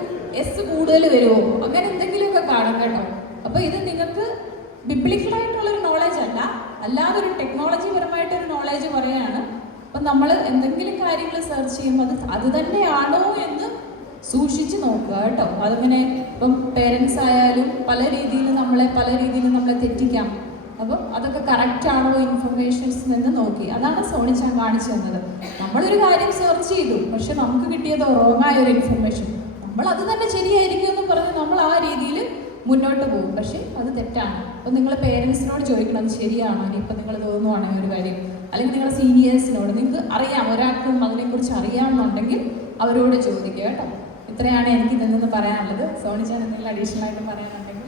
S കൂടുതൽ വരുമോ അങ്ങനെ എന്തെങ്കിലുമൊക്കെ കാണും കേട്ടോ. അപ്പോൾ ഇത് നിങ്ങൾക്ക് ബിബ്ലിക്കലായിട്ടുള്ളൊരു നോളേജ് അല്ല, അല്ലാതെ ഒരു ടെക്നോളജി പരമായിട്ടൊരു നോളേജ് പറയുകയാണ്. അപ്പം നമ്മൾ എന്തെങ്കിലും കാര്യങ്ങൾ സെർച്ച് ചെയ്യുമ്പോൾ അത് തന്നെയാണോ എന്ന് സൂക്ഷിച്ച് നോക്കുക കേട്ടോ. അതിങ്ങനെ ഇപ്പം പേരൻസ് ആയാലും പല രീതിയിൽ നമ്മളെ തെറ്റിക്കാം. അപ്പം അതൊക്കെ കറക്റ്റാണോ ഇൻഫർമേഷൻസ് നിന്ന് നോക്കി. അതാണ് സോണിച്ചാൻ കാണിച്ചു തന്നത്. നമ്മളൊരു കാര്യം സെർച്ച് ചെയ്തു, പക്ഷെ നമുക്ക് കിട്ടിയത് റോങ്ങായ ഒരു ഇൻഫർമേഷൻ. നമ്മൾ അത് തന്നെ ശരിയായിരിക്കും എന്ന് പറഞ്ഞ് നമ്മൾ ആ രീതിയിൽ മുന്നോട്ട് പോകും, പക്ഷേ അത് തെറ്റാണ്. അപ്പം നിങ്ങൾ പേരൻസിനോട് ചോദിക്കണം അത് ശരിയാണോ. ഇനിയിപ്പം നിങ്ങൾ തോന്നുവാണെങ്കിൽ ഒരു കാര്യം, അല്ലെങ്കിൽ നിങ്ങളുടെ സീനിയേഴ്സിനോട് നിങ്ങൾക്ക് അറിയാം, ഒരാൾക്കും അതിനെക്കുറിച്ച് അറിയാമെന്നുണ്ടെങ്കിൽ അവരോട് ചോദിക്കുക കേട്ടോ. ഇത്രയാണ് എനിക്ക് ഇതിൽ നിന്ന് പറയാനുള്ളത്. സോണിച്ചാൻ എന്തെങ്കിലും അഡീഷണൽ ആയിട്ട് പറയാനുണ്ടെങ്കിൽ.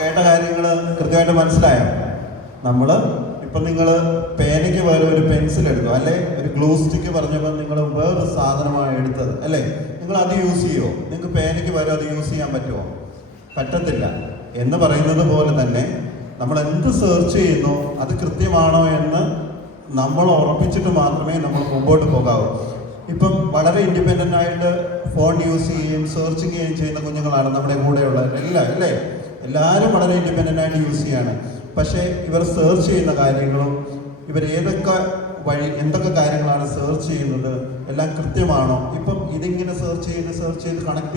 കേട്ട കാര്യങ്ങൾ കൃത്യമായിട്ട് മനസ്സിലായോ? ഇപ്പം നിങ്ങൾ പേനയ്ക്ക് പകരം ഒരു പെൻസിൽ എടുക്കും, അല്ലെ ഒരു ഗ്ലൂ സ്റ്റിക്ക് പറഞ്ഞപ്പോൾ നിങ്ങൾ വേറൊരു സാധനമാണ് എടുത്തത് അല്ലേ. നിങ്ങൾ അത് യൂസ് ചെയ്യുമോ? നിങ്ങൾക്ക് പേനയ്ക്ക് പകരം അത് യൂസ് ചെയ്യാൻ പറ്റുമോ? പറ്റത്തില്ല. എന്ന് പറയുന്നത് പോലെ തന്നെ നമ്മൾ എന്ത് സെർച്ച് ചെയ്യുന്നോ അത് കൃത്യമാണോ എന്ന് നമ്മൾ ഉറപ്പിച്ചിട്ട് മാത്രമേ നമ്മൾ മുമ്പോട്ട് പോകാവൂ. ഇപ്പം വളരെ ഇൻഡിപെൻഡൻ്റ് ആയിട്ട് ഫോൺ യൂസ് ചെയ്യുകയും സെർച്ച് ചെയ്യുകയും ചെയ്യുന്ന കുഞ്ഞുങ്ങളാണ് നമ്മുടെ കൂടെയുള്ള എല്ലാവരും വളരെ ഇൻഡിപെൻഡൻ്റ് ആയിട്ട് യൂസ് ചെയ്യാണ്. പക്ഷേ ഇവർ സെർച്ച് ചെയ്യുന്ന കാര്യങ്ങളും ഇവർ എന്തൊക്കെ കാര്യങ്ങളാണ് സെർച്ച് ചെയ്യുന്നത് എല്ലാം കൃത്യമാണോ? ഇപ്പം ഇതിങ്ങനെ സെർച്ച് ചെയ്ത് കണക്ട്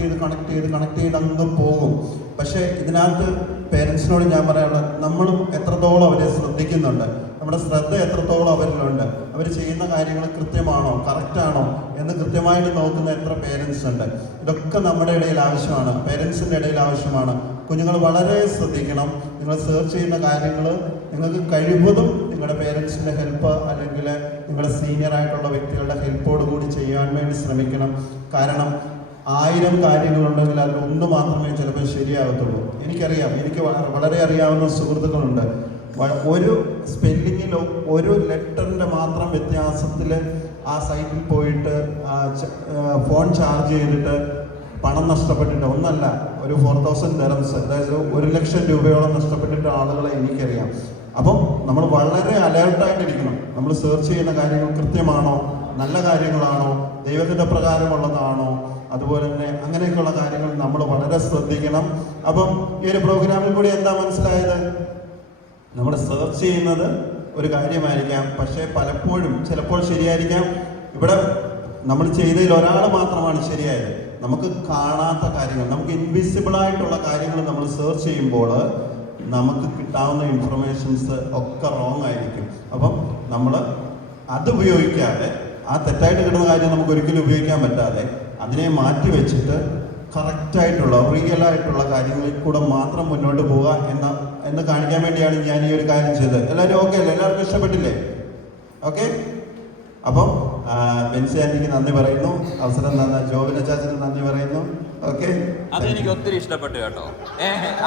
ചെയ്ത് അങ്ങ് പോകും. പക്ഷേ ഇതിനകത്ത് പേരൻസിനോട് ഞാൻ പറയാനുള്ളത്, നമ്മളും എത്രത്തോളം അവരെ ശ്രദ്ധിക്കുന്നുണ്ട്, നമ്മുടെ ശ്രദ്ധ എത്രത്തോളം അവരിലുണ്ട്, അവർ ചെയ്യുന്ന കാര്യങ്ങൾ കൃത്യമാണോ കറക്റ്റാണോ എന്ന് കൃത്യമായിട്ട് നോക്കുന്ന എത്ര പേരൻസ് ഉണ്ട്. ഇതൊക്കെ നമ്മുടെ ഇടയിൽ ആവശ്യമാണ്, പേരൻസിൻ്റെ ഇടയിൽ ആവശ്യമാണ്. കുഞ്ഞുങ്ങൾ വളരെ ശ്രദ്ധിക്കണം. നിങ്ങൾ സെർച്ച് ചെയ്യുന്ന കാര്യങ്ങൾ നിങ്ങൾക്ക് കഴിവതും നിങ്ങളുടെ പേരൻസിൻ്റെ ഹെൽപ്പ് അല്ലെങ്കിൽ നിങ്ങളുടെ സീനിയർ ആയിട്ടുള്ള വ്യക്തികളുടെ ഹെൽപ്പോട് കൂടി ചെയ്യാൻ വേണ്ടി ശ്രമിക്കണം. കാരണം 1000 കാര്യങ്ങളുണ്ടെങ്കിൽ അതിൽ ഒന്ന് മാത്രമേ ചിലപ്പോൾ ശരിയാകത്തുള്ളൂ. എനിക്കറിയാം, എനിക്ക് വളരെ അറിയാവുന്ന സുഹൃത്തുക്കളുണ്ട്. ഒരു സ്പെല്ലിങ്ങിലോ ഒരു ലെറ്ററിൻ്റെ മാത്രം വ്യത്യാസത്തിൽ ആ സൈറ്റിൽ പോയിട്ട് ഫോൺ ചാർജ് ചെയ്തിട്ട് പണം നഷ്ടപ്പെട്ടിട്ട് ഒന്നല്ല, ഒരു 4000 dirhams, അതായത് 1,00,000 രൂപയോളം നഷ്ടപ്പെട്ടിട്ട് ആളുകളെ എനിക്കറിയാം. അപ്പം നമ്മൾ വളരെ അലേർട്ടായിട്ടിരിക്കണം. നമ്മൾ സെർച്ച് ചെയ്യുന്ന കാര്യങ്ങൾ കൃത്യമാണോ, നല്ല കാര്യങ്ങളാണോ, ദൈവത്തിൻ്റെ പ്രകാരമുള്ളതാണോ, അതുപോലെ തന്നെ അങ്ങനെയൊക്കെയുള്ള കാര്യങ്ങൾ നമ്മൾ വളരെ ശ്രദ്ധിക്കണം. അപ്പം ഈ ഒരു പ്രോഗ്രാമിൽ കൂടി എന്താ മനസ്സിലായത്? നമ്മൾ സെർച്ച് ചെയ്യുന്നത് ഒരു കാര്യമായിരിക്കാം, പക്ഷേ ചിലപ്പോൾ ശരിയായിരിക്കാം. ഇവിടെ നമ്മൾ ചെയ്തതിൽ ഒരാൾ മാത്രമാണ് ശരിയായത്. നമുക്ക് കാണാത്ത കാര്യങ്ങൾ, നമുക്ക് ഇൻവിസിബിൾ ആയിട്ടുള്ള കാര്യങ്ങൾ നമ്മൾ സെർച്ച് ചെയ്യുമ്പോൾ നമുക്ക് കിട്ടാവുന്ന ഇൻഫർമേഷൻസ് ഒക്കെ റോങ് ആയിരിക്കും. അപ്പം നമ്മൾ അത് ഉപയോഗിക്കാതെ, ആ തെറ്റായിട്ട് കിട്ടുന്ന കാര്യം നമുക്ക് ഒരിക്കലും ഉപയോഗിക്കാൻ പറ്റാതെ അതിനെ മാറ്റി വെച്ചിട്ട് കറക്റ്റായിട്ടുള്ള റിയലായിട്ടുള്ള കാര്യങ്ങളിൽ കൂടെ മാത്രം മുന്നോട്ട് പോവുക എന്ന് കാണിക്കാൻ വേണ്ടിയാണ് ഞാൻ ഈ ഒരു കാര്യം ചെയ്തത്. എല്ലാവരും ഓക്കെ അല്ലേ? എല്ലാവർക്കും ഇഷ്ടപ്പെട്ടില്ലേ? ഓക്കെ. അപ്പം ബെൻസി ആന്റിക്ക് നന്ദി പറയുന്നു, അവസരം തന്ന ജോബിൻ അച്ചാച്ചന് നന്ദി പറയുന്നു. ഓക്കെ, അതെനിക്ക് ഒത്തിരി ഇഷ്ടപ്പെട്ടു കേട്ടോ.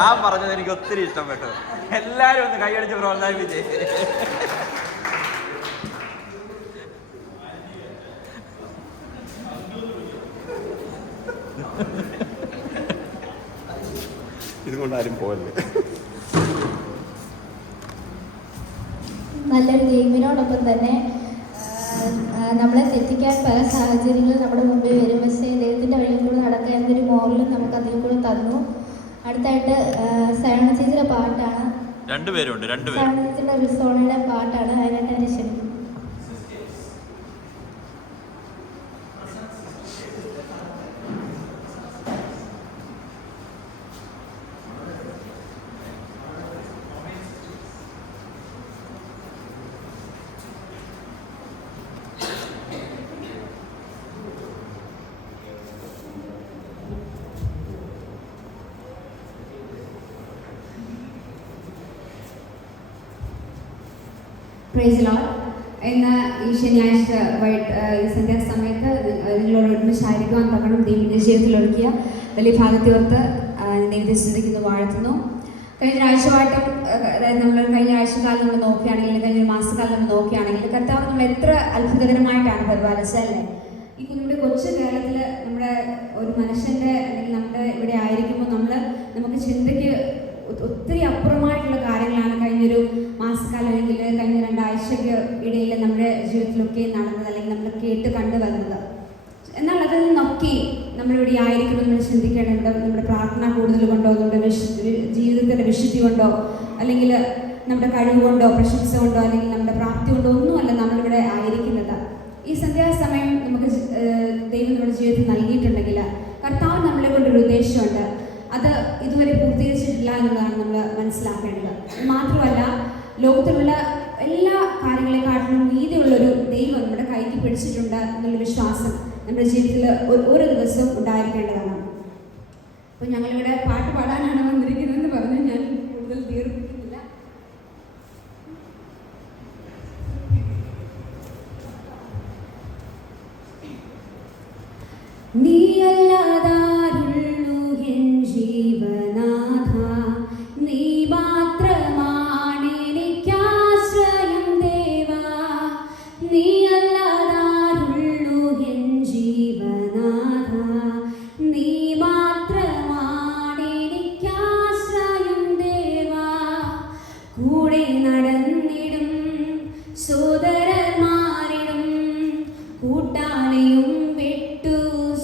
ആ പറഞ്ഞത് എനിക്ക് ഒത്തിരി ഇഷ്ടപ്പെട്ടു. എല്ലാവരും ഒന്ന് കൈയടിച്ച് പ്രോത്സാഹിപ്പിച്ചേ. ഇതുകൊണ്ടാരും പോയല്ലേ. നല്ലൊരു ദൈവത്തിനോടൊപ്പം തന്നെ നമ്മളെ തെറ്റിക്കാൻ പല സാഹചര്യങ്ങളും നമ്മുടെ മുമ്പിൽ വരും. പക്ഷേ ദൈവത്തിൻ്റെ വഴിയിൽ കൂടെ നടക്കുക എന്നൊരു മോഡലും നമുക്ക് അതിൽ കൂടെ തന്നു. അടുത്തായിട്ട് സയണ ചേച്ചിയുടെ പാട്ടാണ്. രണ്ടുപേരുണ്ട്. സയണ ചേച്ചിയുടെ റിസോണയുടെ പാട്ടാണ്. അതിനായിട്ട് എന്നെ ക്ഷണിക്കും. Praise Lord. ഇന്ന് ഈ ശനിയാഴ്ച ഈ സന്ധ്യാസമയത്ത് നിങ്ങളോട് ഒരുമിച്ചായിരിക്കുവാൻ തക്കണം ദൈവത്തിൻ്റെ ജീവിതത്തിൽ ഒരുക്കിയ വലിയ ഭാഗത്തോർത്ത് ദൈവത്തെ ചിന്തിക്കുന്നു, വാഴ്ത്തുന്നു. കഴിഞ്ഞ ആഴ്ചവായിട്ടും അതായത് നമ്മൾ കഴിഞ്ഞ ആഴ്ചക്കാലം നമ്മൾ നോക്കുകയാണെങ്കിൽ, കഴിഞ്ഞ മാസക്കാലം നമ്മൾ നോക്കുകയാണെങ്കിൽ കർത്താവ് നമ്മൾ എത്ര അത്ഭുതകരമായിട്ടാണ് പരിപാലിച്ചല്ലേ. ഈ നമ്മുടെ കൊച്ചു കേരളത്തിൽ നമ്മുടെ ഒരു മനുഷ്യൻ്റെ അല്ലെങ്കിൽ നമ്മുടെ ഇവിടെ ആയിരിക്കുമ്പോൾ നമുക്ക് ചിന്തയ്ക്ക് ഒത്തിരി അപ്പുറമായിട്ടുള്ള കാര്യങ്ങളാണ് കഴിഞ്ഞൊരു മാസക്കാലം അല്ലെങ്കിൽ കഴിഞ്ഞ 2 ആഴ്ചയ്ക്ക് ഇടയിൽ നമ്മുടെ ജീവിതത്തിലൊക്കെ നടന്നത് അല്ലെങ്കിൽ നമ്മൾ കേട്ട് കണ്ടു വരുന്നത്. എന്നാൽ അതിൽ നിന്നൊക്കെ നമ്മളിവിടെ ആയിരിക്കുമ്പോൾ നമ്മൾ ചിന്തിക്കേണ്ടത് നമ്മുടെ പ്രാർത്ഥന കൂടുതൽ കൊണ്ടോ, നമ്മുടെ ജീവിതത്തിൻ്റെ വിശുദ്ധി കൊണ്ടോ, അല്ലെങ്കിൽ നമ്മുടെ കഴിവ് കൊണ്ടോ, പ്രശംസ കൊണ്ടോ, അല്ലെങ്കിൽ നമ്മുടെ പ്രാപ്തി കൊണ്ടോ ഒന്നുമല്ല നമ്മളിവിടെ ആയിരിക്കുന്നത്. ഈ സന്ധ്യാസമയം നമുക്ക് ദൈവം നമ്മുടെ ജീവിതത്തിൽ നൽകിയിട്ടുണ്ടെങ്കിൽ കർത്താവ് നമ്മളെ കൊണ്ടൊരു ഉദ്ദേശമുണ്ട്. അത് ഇതുവരെ പൂർത്തീകരിച്ചിട്ടില്ല എന്നുള്ളതാണ് നമ്മൾ മനസ്സിലാക്കേണ്ടത്. മാത്രമല്ല, ലോകത്തിലുള്ള എല്ലാ കാര്യങ്ങളെക്കാട്ടിലും നീതിയുള്ളൊരു ദൈവം നമ്മുടെ കൈക്ക് പിടിച്ചിട്ടുണ്ട് എന്നുള്ള വിശ്വാസം നമ്മുടെ ജീവിതത്തിൽ ഓരോ ദിവസവും ഉണ്ടായിരിക്കേണ്ടതാണ്. അപ്പോൾ ഞങ്ങളിവിടെ പാട്ട് പാടാനാണ് വന്നിരിക്കുന്നതെന്ന് പറഞ്ഞ് ഞാൻ കൂടുതൽ ദീർഘിപ്പിക്കുന്നില്ല. നീയല്ലാതാരുള്ളു എൻ ജീവനാഥ, നീ മാത്രമാണെനിക്കാശ്രയം ദേവാ. നീയല്ലാതാരുള്ളു എൻ ജീവനാഥ, നീ മാത്രമാണെനിക്കാശ്രയം ദേവാ. കൂടെ നടന്നിടും സോദരന്മാരിടും കൂട്ടാളിയും വിട്ടു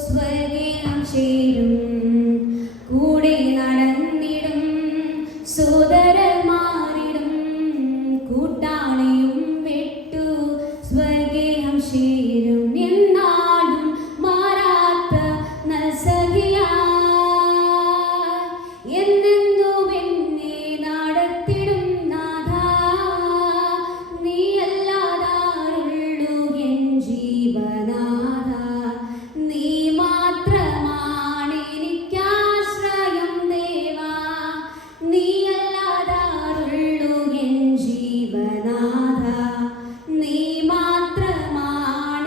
സ്വഗേഹം ചേരും. കൂടെ നടന്നിടും സോദരന്മാരിടും കൂട്ടാളിയും വിട്ടു സ്വഗേഹം ചേരും. എന്നാലും മാറാത്ത നൽസഖിയാ, എന്നെന്നും എന്നെ നടത്തിടും നാഥാ. നീയല്ലാതാരുള്ളു എൻ ജീവനാഥ, നീ മാത്രമാണെനിക്കാശ്രയം ദേവാ. നീയല്ലാതാരുള്ളു എൻ ജീവനാഥ, നീ മാത്രമാണെനിക്കാശ്രയം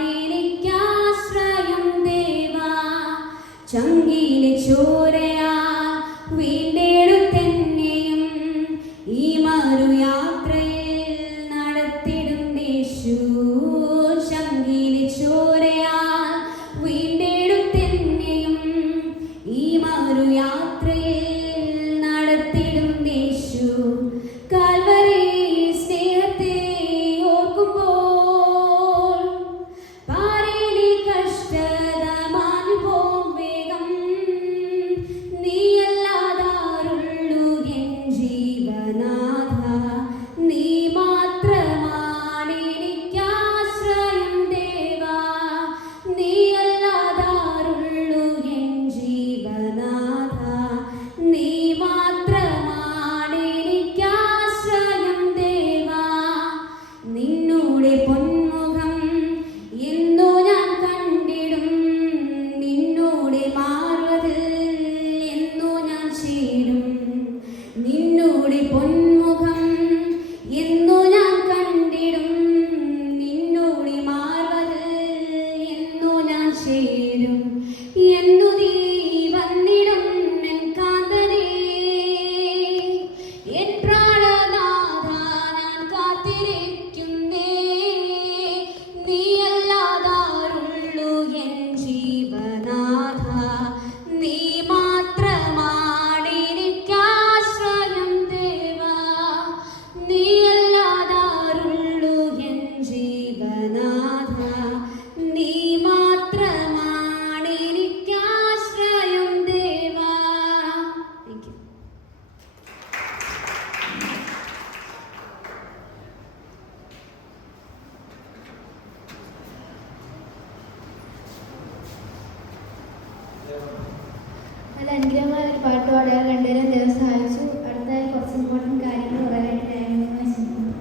അനുഗ്രഹമായ ഒരു പാട്ട് പാടുക. രണ്ടുപേരും ദൈവം സഹായിച്ചു. അടുത്തായി കുറച്ച് ഇമ്പോർട്ടൻറ്റ് കാര്യങ്ങൾ പറയാനായിട്ട് ഞാൻ നിങ്ങളെ ശ്രമിക്കുന്നു.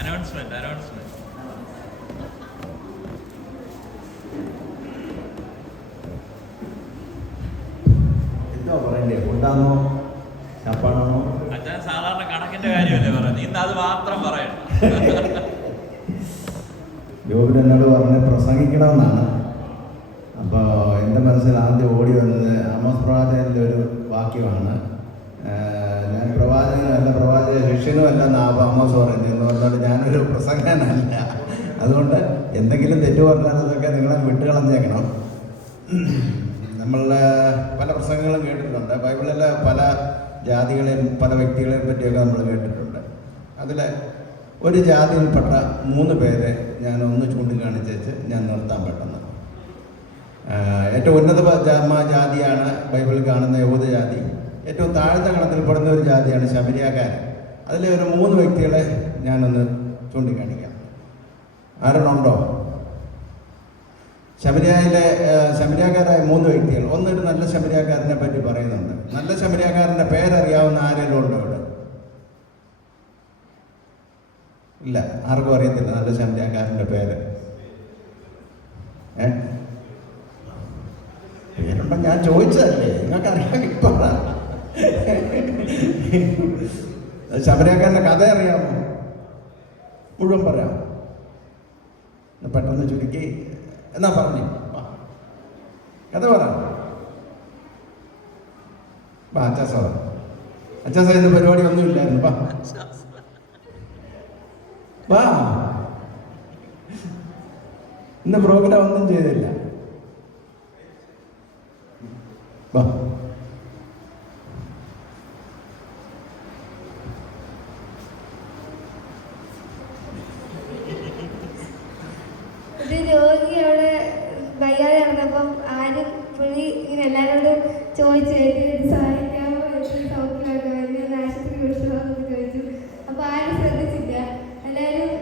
അനൗൺസ്മെന്റ് എന്തോ പറയണ്ടേ? ഉണ്ടാന്നോ ചപ്പാണോ? അച്ഛൻ സാധാരണ കണക്കിന്റെ കാര്യമല്ലേ പറയുന്നത്, ഇന്ന് അത് മാത്രം പറയണം. ജോബിന് എന്നോട് പറഞ്ഞ് പ്രസംഗിക്കണമെന്നാണ്. അപ്പോൾ എൻ്റെ മനസ്സിൽ ആദ്യം ഓടി വന്നത് ആമോസ് പ്രവാചകൻ്റെ ഒരു വാക്യമാണ്. ഞാൻ പ്രവാചകനുമല്ല, പ്രവാചക ശിഷ്യനുമല്ല എന്ന് ആമോസ് പറയുന്നത് എന്ന് പറഞ്ഞാൽ ഞാനൊരു പ്രസംഗനല്ല. അതുകൊണ്ട് എന്തെങ്കിലും തെറ്റ് പറഞ്ഞാലതൊക്കെ നിങ്ങളെ വിട്ടുകളഞ്ഞേക്കണം. നമ്മൾ പല പ്രസംഗങ്ങളും കേട്ടിട്ടുണ്ട്. ബൈബിളിലെ പല ജാതികളെയും പല വ്യക്തികളെയും പറ്റിയൊക്കെ നമ്മൾ കേട്ടിട്ടുണ്ട്. അതിൽ ഒരു ജാതിയിൽപ്പെട്ട 3 പേരെ ഞാൻ ഒന്ന് ചൂണ്ടിക്കാണിച്ചേച്ച് ഞാൻ നിർത്താൻ പെട്ടെന്ന്. ഏറ്റവും ഉന്നത ജാതിയാണ് ബൈബിളിൽ കാണുന്ന യഹൂദ ജാതി. ഏറ്റവും താഴ്ന്ന ഗണത്തിൽപ്പെടുന്ന ഒരു ജാതിയാണ് ശമരിയാക്കാരൻ. അതിലെ ഒരു 3 വ്യക്തികളെ ഞാനൊന്ന് ചൂണ്ടിക്കാണിക്കാം. ആരെണ്ണുണ്ടോ? ശമരിയാക്കാരായ 3 വ്യക്തികൾ. ഒന്നൊരു നല്ല ശമരിയാക്കാരനെ പറ്റി പറയുന്നുണ്ട്. നല്ല ശമരിയാക്കാരൻ്റെ പേരറിയാവുന്ന ആരെങ്കിലും ഉണ്ടോ ഇവിടെ? ഇല്ല, ആർക്കും അറിയത്തില്ല നല്ല ശമരിയാക്കാരൻ്റെ പേര്. പേരുണ്ടോ? ഞാൻ ചോദിച്ചതല്ലേ, നിങ്ങൾക്ക് അറിയാം. ഇപ്പം ശമരിയാക്കാരൻ്റെ കഥ അറിയാമോ? മുഴുവൻ പറയാം, പെട്ടെന്ന് ചുരുക്കി. എന്നാ പറഞ്ഞു കഥ പറ. അച്ചാസ ഇന്ന് പരിപാടി ഒന്നും ഇല്ലായിരുന്നു. വാ, ഇന്ന് പ്രോഗ്രാം ഒന്നും ചെയ്തില്ല. വാ. ഒരു രോഗി അവിടെ വയ്യാതെ നടന്നപ്പം ആരും പുള്ളി ഇങ്ങനെ എല്ലാവരോടും ചോദിച്ചു, സഹായിക്കാമോ, സൗഖ്യമാക്കാമോ, എന്നെ ആശുപത്രി വിളിച്ചോന്ന് ചോദിച്ചു. അപ്പോൾ ആരും ശ്രദ്ധിച്ചില്ല. എല്ലാവരും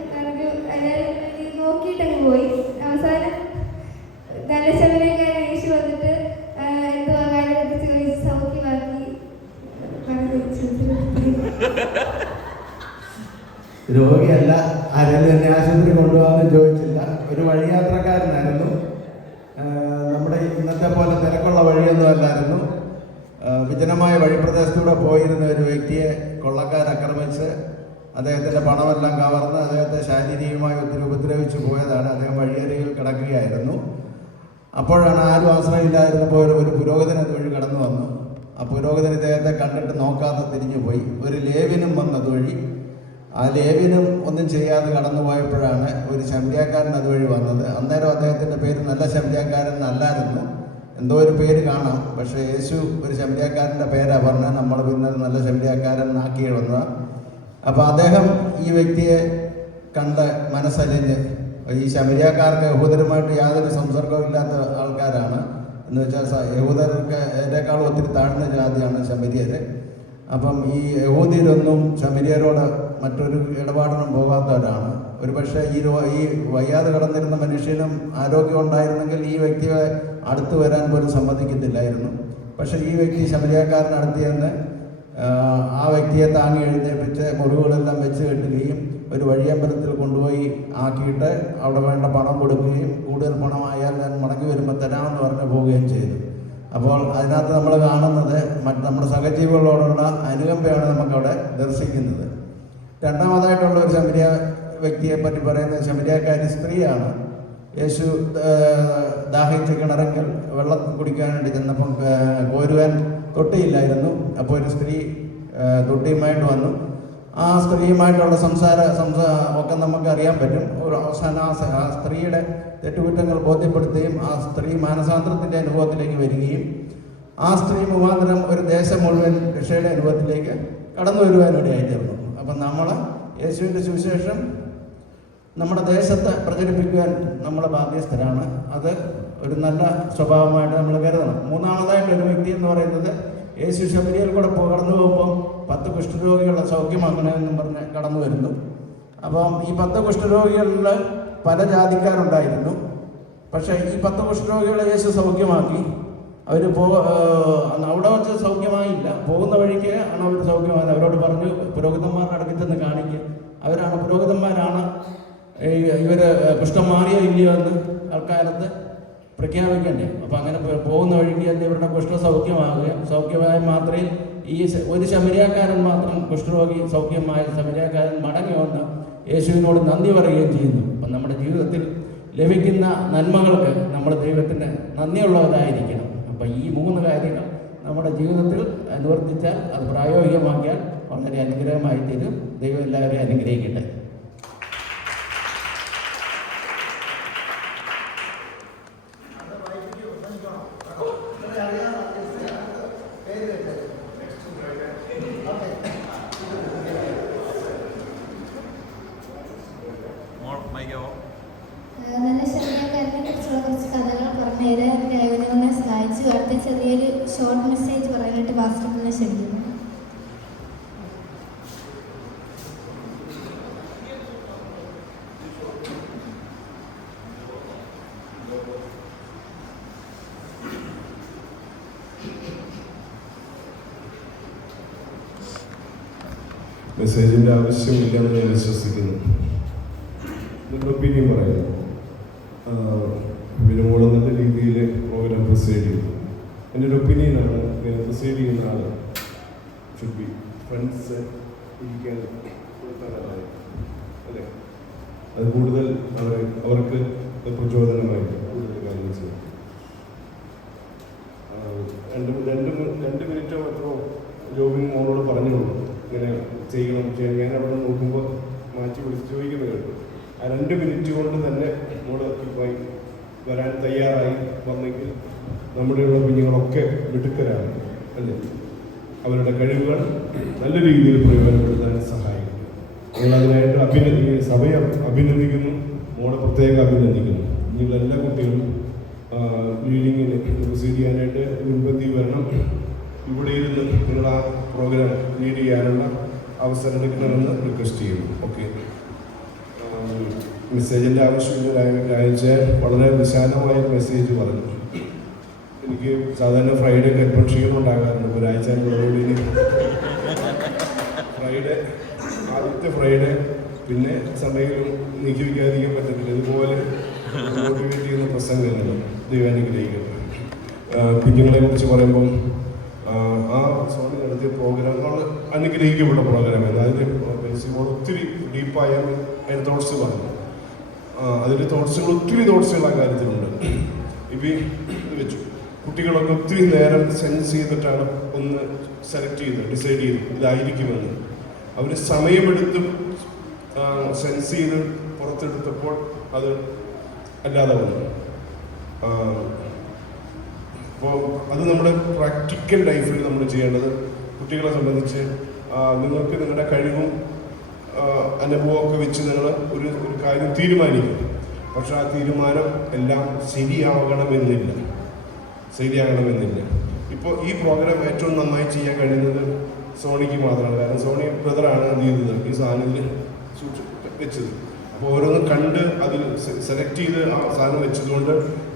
നോക്കിയിട്ടങ്ങ് പോയി. അവസാനം നല്ല ശമരിയാക്കാരൻ യേശു വന്നിട്ട് എന്തുവാ കാലഘട്ടത്തിൽ ചോദിച്ച് സൗഖ്യമാക്കി. രോഗിയല്ല, ആരെങ്കിലും എന്നെ ആശുപത്രി കൊണ്ടുപോകാമെന്ന് ചോദിച്ചില്ല. ഒരു വഴിയാത്രക്കാരനായിരുന്നു. നമ്മുടെ ഇന്നത്തെ പോലെ തിരക്കുള്ള വഴിയൊന്നും അല്ലായിരുന്നു. വിജനമായ വഴിപ്രദേശത്തൂടെ പോയിരുന്ന ഒരു വ്യക്തിയെ കൊള്ളക്കാരാക്രമിച്ച് അദ്ദേഹത്തിൻ്റെ പണമെല്ലാം കവർന്ന് അദ്ദേഹത്തെ ശാരീരികമായി ഒത്തിരി ഉപദ്രവിച്ച് പോയതാണ്. അദ്ദേഹം വഴിയരികിൽ കിടക്കുകയായിരുന്നു. അപ്പോഴാണ് ആരും ആശ്രയമില്ലായിരുന്നപ്പോൾ ഒരു പുരോഹിതൻ അതുവഴി കടന്നു വന്നു. ആ പുരോഹിതൻ ഇദ്ദേഹത്തെ കണ്ടിട്ട് നോക്കാതെ തിരിഞ്ഞു പോയി. ഒരു ലേവ്യനും വന്നു അതുവഴി. ആ ലേവ്യനും ഒന്നും ചെയ്യാതെ കടന്നു പോയപ്പോഴാണ് ഒരു ശമരിയാക്കാരൻ അതുവഴി വന്നത്. അന്നേരം അദ്ദേഹത്തിൻ്റെ പേര് നല്ല ശമരിയാക്കാരൻ അല്ലായിരുന്നു, എന്തോ ഒരു പേര് കാണാം. പക്ഷേ യേശു ഒരു ശമരിയാക്കാരൻ്റെ പേരാണ് പറഞ്ഞാൽ നമ്മൾ പിന്നെ നല്ല ശമരിയാക്കാരൻ ആക്കി വന്ന. അപ്പോൾ അദ്ദേഹം ഈ വ്യക്തിയെ കണ്ട് മനസ്സലിഞ്ഞ്, ഈ ശമരിയാക്കാർക്ക് യഹൂദരുമായിട്ട് യാതൊരു സംസർഗവും ഇല്ലാത്ത ആൾക്കാരാണ്. എന്ന് വെച്ചാൽ യഹൂദർക്കേക്കാളും ഒത്തിരി താഴ്ന്ന ജാതിയാണ് ശമരിയർ. അപ്പം ഈ യഹൂദിയരൊന്നും ശമരിയരോട് മറ്റൊരു ഇടപാടിനും പോകാത്തവരാണ്. ഒരു പക്ഷേ ഈ വയ്യാതെ കിടന്നിരുന്ന മനുഷ്യനും ആരോഗ്യം ഉണ്ടായിരുന്നെങ്കിൽ ഈ വ്യക്തിയെ അടുത്ത് വരാൻ പോലും സമ്മതിക്കത്തില്ലായിരുന്നു. പക്ഷേ ഈ വ്യക്തി ശമരിയാക്കാരനടുത്ത് ചെന്ന് ആ വ്യക്തിയെ താങ്ങി എഴുന്നേൽപ്പിച്ച് മുറിവുകളെല്ലാം വെച്ച് കെട്ടുകയും ഒരു വഴിയമ്പലത്തിൽ കൊണ്ടുപോയി ആക്കിയിട്ട് അവിടെ വേണ്ട പണം കൊടുക്കുകയും കൂടുതൽ പണമായാൽ ഞാൻ മടങ്ങി വരുമ്പോൾ തരാമെന്ന് പറഞ്ഞ് പോവുകയും ചെയ്തു. അപ്പോൾ അതിനകത്ത് നമ്മൾ കാണുന്നത് നമ്മുടെ സഹജീവികളോടുള്ള അനുകമ്പയാണ് നമുക്കവിടെ ദർശിക്കുന്നത്. രണ്ടാമതായിട്ടുള്ള ഒരു ശമരിയ വ്യക്തിയെ പറ്റി പറയുന്നത് ശമരിയാക്കാരി സ്ത്രീയാണ്. യേശു ദാഹിച്ച് കിണറെങ്കിൽ വെള്ളം കുടിക്കാൻ വേണ്ടി ചെന്നപ്പം കോരുവാൻ തൊട്ടിയില്ലായിരുന്നു. അപ്പോൾ ഒരു സ്ത്രീ തൊട്ടിയുമായിട്ട് വന്നു. ആ സ്ത്രീയുമായിട്ടുള്ള ഒക്കെ നമുക്ക് അറിയാൻ പറ്റും. ഒരു അവസാനം ആ സ്ത്രീയുടെ തെറ്റുകുറ്റങ്ങൾ ബോധ്യപ്പെടുത്തുകയും ആ സ്ത്രീ മാനസാന്തരത്തിൻ്റെ അനുഭവത്തിലേക്ക് വരികയും ആ സ്ത്രീ മുഖാന്തരം ഒരു ദേശം മുഴുവൻ രക്ഷയുടെ അനുഭവത്തിലേക്ക് കടന്നു വരുവാനിടയായി തീർന്നു. അപ്പം നമ്മൾ യേശുവിൻ്റെ സുവിശേഷം നമ്മുടെ ദേശത്ത് പ്രചരിപ്പിക്കുവാൻ നമ്മൾ ബാധ്യസ്ഥരാണ്. അത് ഒരു നല്ല സ്വഭാവമായിട്ട് നമ്മൾ കരുതണം. മൂന്നാമതായിട്ടൊരു വ്യക്തി എന്ന് പറയുന്നത് യേശു ശബരിയിൽ കൂടെ കടന്നു പോകുമ്പം 10 കുഷ്ഠരോഗികളെ സൗഖ്യമാക്കണമെന്നും പറഞ്ഞ് കടന്നു വരുന്നു. അപ്പം ഈ 10 കുഷ്ഠരോഗികളിൽ പല ജാതിക്കാരുണ്ടായിരുന്നു. പക്ഷേ ഈ 10 കുഷ്ഠരോഗികളെ യേശു സൗഖ്യമാക്കി. അവർ അവിടെ വെച്ച് സൗഖ്യമായില്ല, പോകുന്ന വഴിക്ക് ആണ് അവർ സൗഖ്യമായത്. അവരോട് പറഞ്ഞു, പുരോഹിതന്മാരുടെ അടുക്കൽ ചെന്ന് കാണിക്കുക, പുരോഹിതന്മാരാണ് ഇവർ കുഷ്ഠം മാറിയോ ഇല്ലയോ എന്ന് ആൾക്കാരത്ത് പ്രഖ്യാപിക്കണ്ടേ. അപ്പം അങ്ങനെ പോകുന്ന വഴിക്ക് തന്നെ ഇവരുടെ കുഷ്ഠം സൗഖ്യമായ മാത്രമേ ഒരു ശമരിയാക്കാരൻ മാത്രം കുഷ്ഠരോഗി സൗഖ്യമായ ശമരിയാക്കാരൻ മടങ്ങി വന്ന് യേശുവിനോട് നന്ദി പറയുകയും ചെയ്യുന്നു. അപ്പം നമ്മുടെ ജീവിതത്തിൽ ലഭിക്കുന്ന നന്മകൾക്ക് നമ്മൾ ദൈവത്തിന് നന്ദിയുള്ളവരായിരിക്കണം. അപ്പം ഈ 3 കാര്യങ്ങൾ നമ്മുടെ ജീവിതത്തിൽ അനുവർത്തിച്ചാൽ, അത് പ്രായോഗികമാക്കിയാൽ വളരെ അനുഗ്രഹമായി തീരും. ദൈവം എല്ലാവരെയും അനുഗ്രഹിക്കട്ടെ. നല്ല ശമരിയാക്കാരനെ കുറിച്ചുള്ള കുറച്ച് കഥകൾ പറഞ്ഞുതരാൻ എൻ്റെ ദൈവനെ സഹായിച്ചു. അടുത്ത ചെറിയൊരു ഷോർട്ട് മെസ്സേജ് പറയാനായിട്ട് പാസ്റ്ററിനെ ക്ഷണിക്കുന്നു. മെസ്സേജിൻ്റെ ആവശ്യമില്ലെന്ന് ഞാൻ വിശ്വസിക്കുന്നു. നിങ്ങളുടെ ഒപ്പീനിയൻ പറയുന്നു. വിനോദം നല്ല രീതിയിൽ പ്രോഗ്രാം പ്രിസൈഡ് ചെയ്തു. എൻ്റെ ഒരു ഒപ്പീനിയനാണ്, ഇങ്ങനെ പ്രിസൈഡ് ചെയ്യുന്ന ആൾ ഷുഡ് ബി ഫ്രണ്ട്സ് ഇരിക്കാൻ കൊടുത്താൽ അല്ലേ, അത് കൂടുതൽ അവർക്ക് പ്രചോദനമായിരിക്കും കൂടുതൽ കാര്യങ്ങൾ ചെയ്യും. 2 മിനിറ്റോ മാത്രമോ ജോബിന് മോളോട് പറഞ്ഞുള്ളൂ ഇങ്ങനെ ചെയ്യണം. ഞാൻ അവിടെ നോക്കുമ്പോൾ മാറ്റി വിളിച്ച് ചോദിക്കുന്നത് കേട്ടു. ആ 2 മിനിറ്റ് കൊണ്ട് തന്നെ മോള് വരാൻ തയ്യാറായി വന്നെങ്കിൽ നമ്മുടെയുള്ള കുഞ്ഞുങ്ങളൊക്കെ മിടുക്കരാണ് അല്ലേ. അവരുടെ കഴിവുകൾ നല്ല രീതിയിൽ പ്രയോജനപ്പെടുത്താൻ സഹായിക്കും. ഞങ്ങളതിനായിട്ട് ഈ സഭയെ അഭിനന്ദിക്കുന്നു, മോളെ പ്രത്യേകം അഭിനന്ദിക്കുന്നു. ഇനിയുള്ള എല്ലാ കുട്ടികളും ലീഡിങ്ങിന് പ്രൊസീഡ് ചെയ്യാനായിട്ട് മുൻപന്തി വരണം. ഇവിടെ ഇരുന്ന് നിങ്ങൾ ആ പ്രോഗ്രാം ലീഡ് ചെയ്യാനുള്ള അവസരം എടുക്കണമെന്ന് റിക്വസ്റ്റ് ചെയ്യുന്നു. ഓക്കെ, മെസ്സേജിൻ്റെ ആവശ്യമില്ല. ഒരാഴ്ച വളരെ വിശാലമായ മെസ്സേജ് പറഞ്ഞു. എനിക്ക് സാധാരണ ഫ്രൈഡേ ഗർഭക്ഷീണം ഉണ്ടാകാറുണ്ട്. ഒരാഴ്ച ഫ്രൈഡേ, ആദ്യത്തെ ഫ്രൈഡേ, പിന്നെ സൺഡേയിലും നീക്കി വയ്ക്കാതിരിക്കാൻ പറ്റത്തില്ല. ഇതുപോലെ മോട്ടിവേറ്റ് ചെയ്യുന്ന പ്രസംഗങ്ങൾ ദൈവാനുഗ്രഹിക്കട്ടെ. കുഞ്ഞുങ്ങളെ കുറിച്ച് പറയുമ്പം ആ സോണിൽ നടത്തിയ പ്രോഗ്രാം അനുഗ്രഹിക്കപ്പെട്ട പ്രോഗ്രാമാണ്. അതിൽ ഒത്തിരി ഡീപ്പായ അതിൻ്റെ തോട്ട്സ് പറഞ്ഞു. അതിൽ ഒത്തിരി തോട്ട്സുകൾ ആ കാര്യത്തിലുണ്ട്. ഇത് വെച്ചു കുട്ടികളൊക്കെ ഒത്തിരി നേരം സെൻസ് ചെയ്തിട്ടാണ് ഒന്ന് സെലക്ട് ചെയ്ത് ഡിസൈഡ് ചെയ്ത് ഇതായിരിക്കുമെന്ന്. അവർ സമയമെടുത്തും സെൻസ് ചെയ്ത് പുറത്തെടുത്തപ്പോൾ അത് അല്ലാതെ വന്നു. അപ്പോൾ അത് നമ്മുടെ പ്രാക്ടിക്കൽ ലൈഫിൽ നമ്മൾ ചെയ്യേണ്ടത്, കുട്ടികളെ സംബന്ധിച്ച് നിങ്ങൾക്ക് നിങ്ങളുടെ കഴിവും അനുഭവമൊക്കെ വെച്ച് നിങ്ങൾ ഒരു കാര്യം തീരുമാനിക്കും. പക്ഷെ ആ തീരുമാനം എല്ലാം ശരിയാകണമെന്നില്ല. ഇപ്പോൾ ഈ പ്രോഗ്രാം ഏറ്റവും നന്നായി ചെയ്യാൻ കഴിയുന്നത് സോണിക്ക് മാത്രമാണ്. കാരണം സോണി ബ്രദറാണ് എന്ത് ചെയ്തത്, ഈ സാധനത്തിൽ വെച്ചത്. അപ്പോൾ ഓരോന്നും കണ്ട് അതിൽ സെലക്ട് ചെയ്ത് ആ സാധനം വെച്ചതുകൊണ്ട്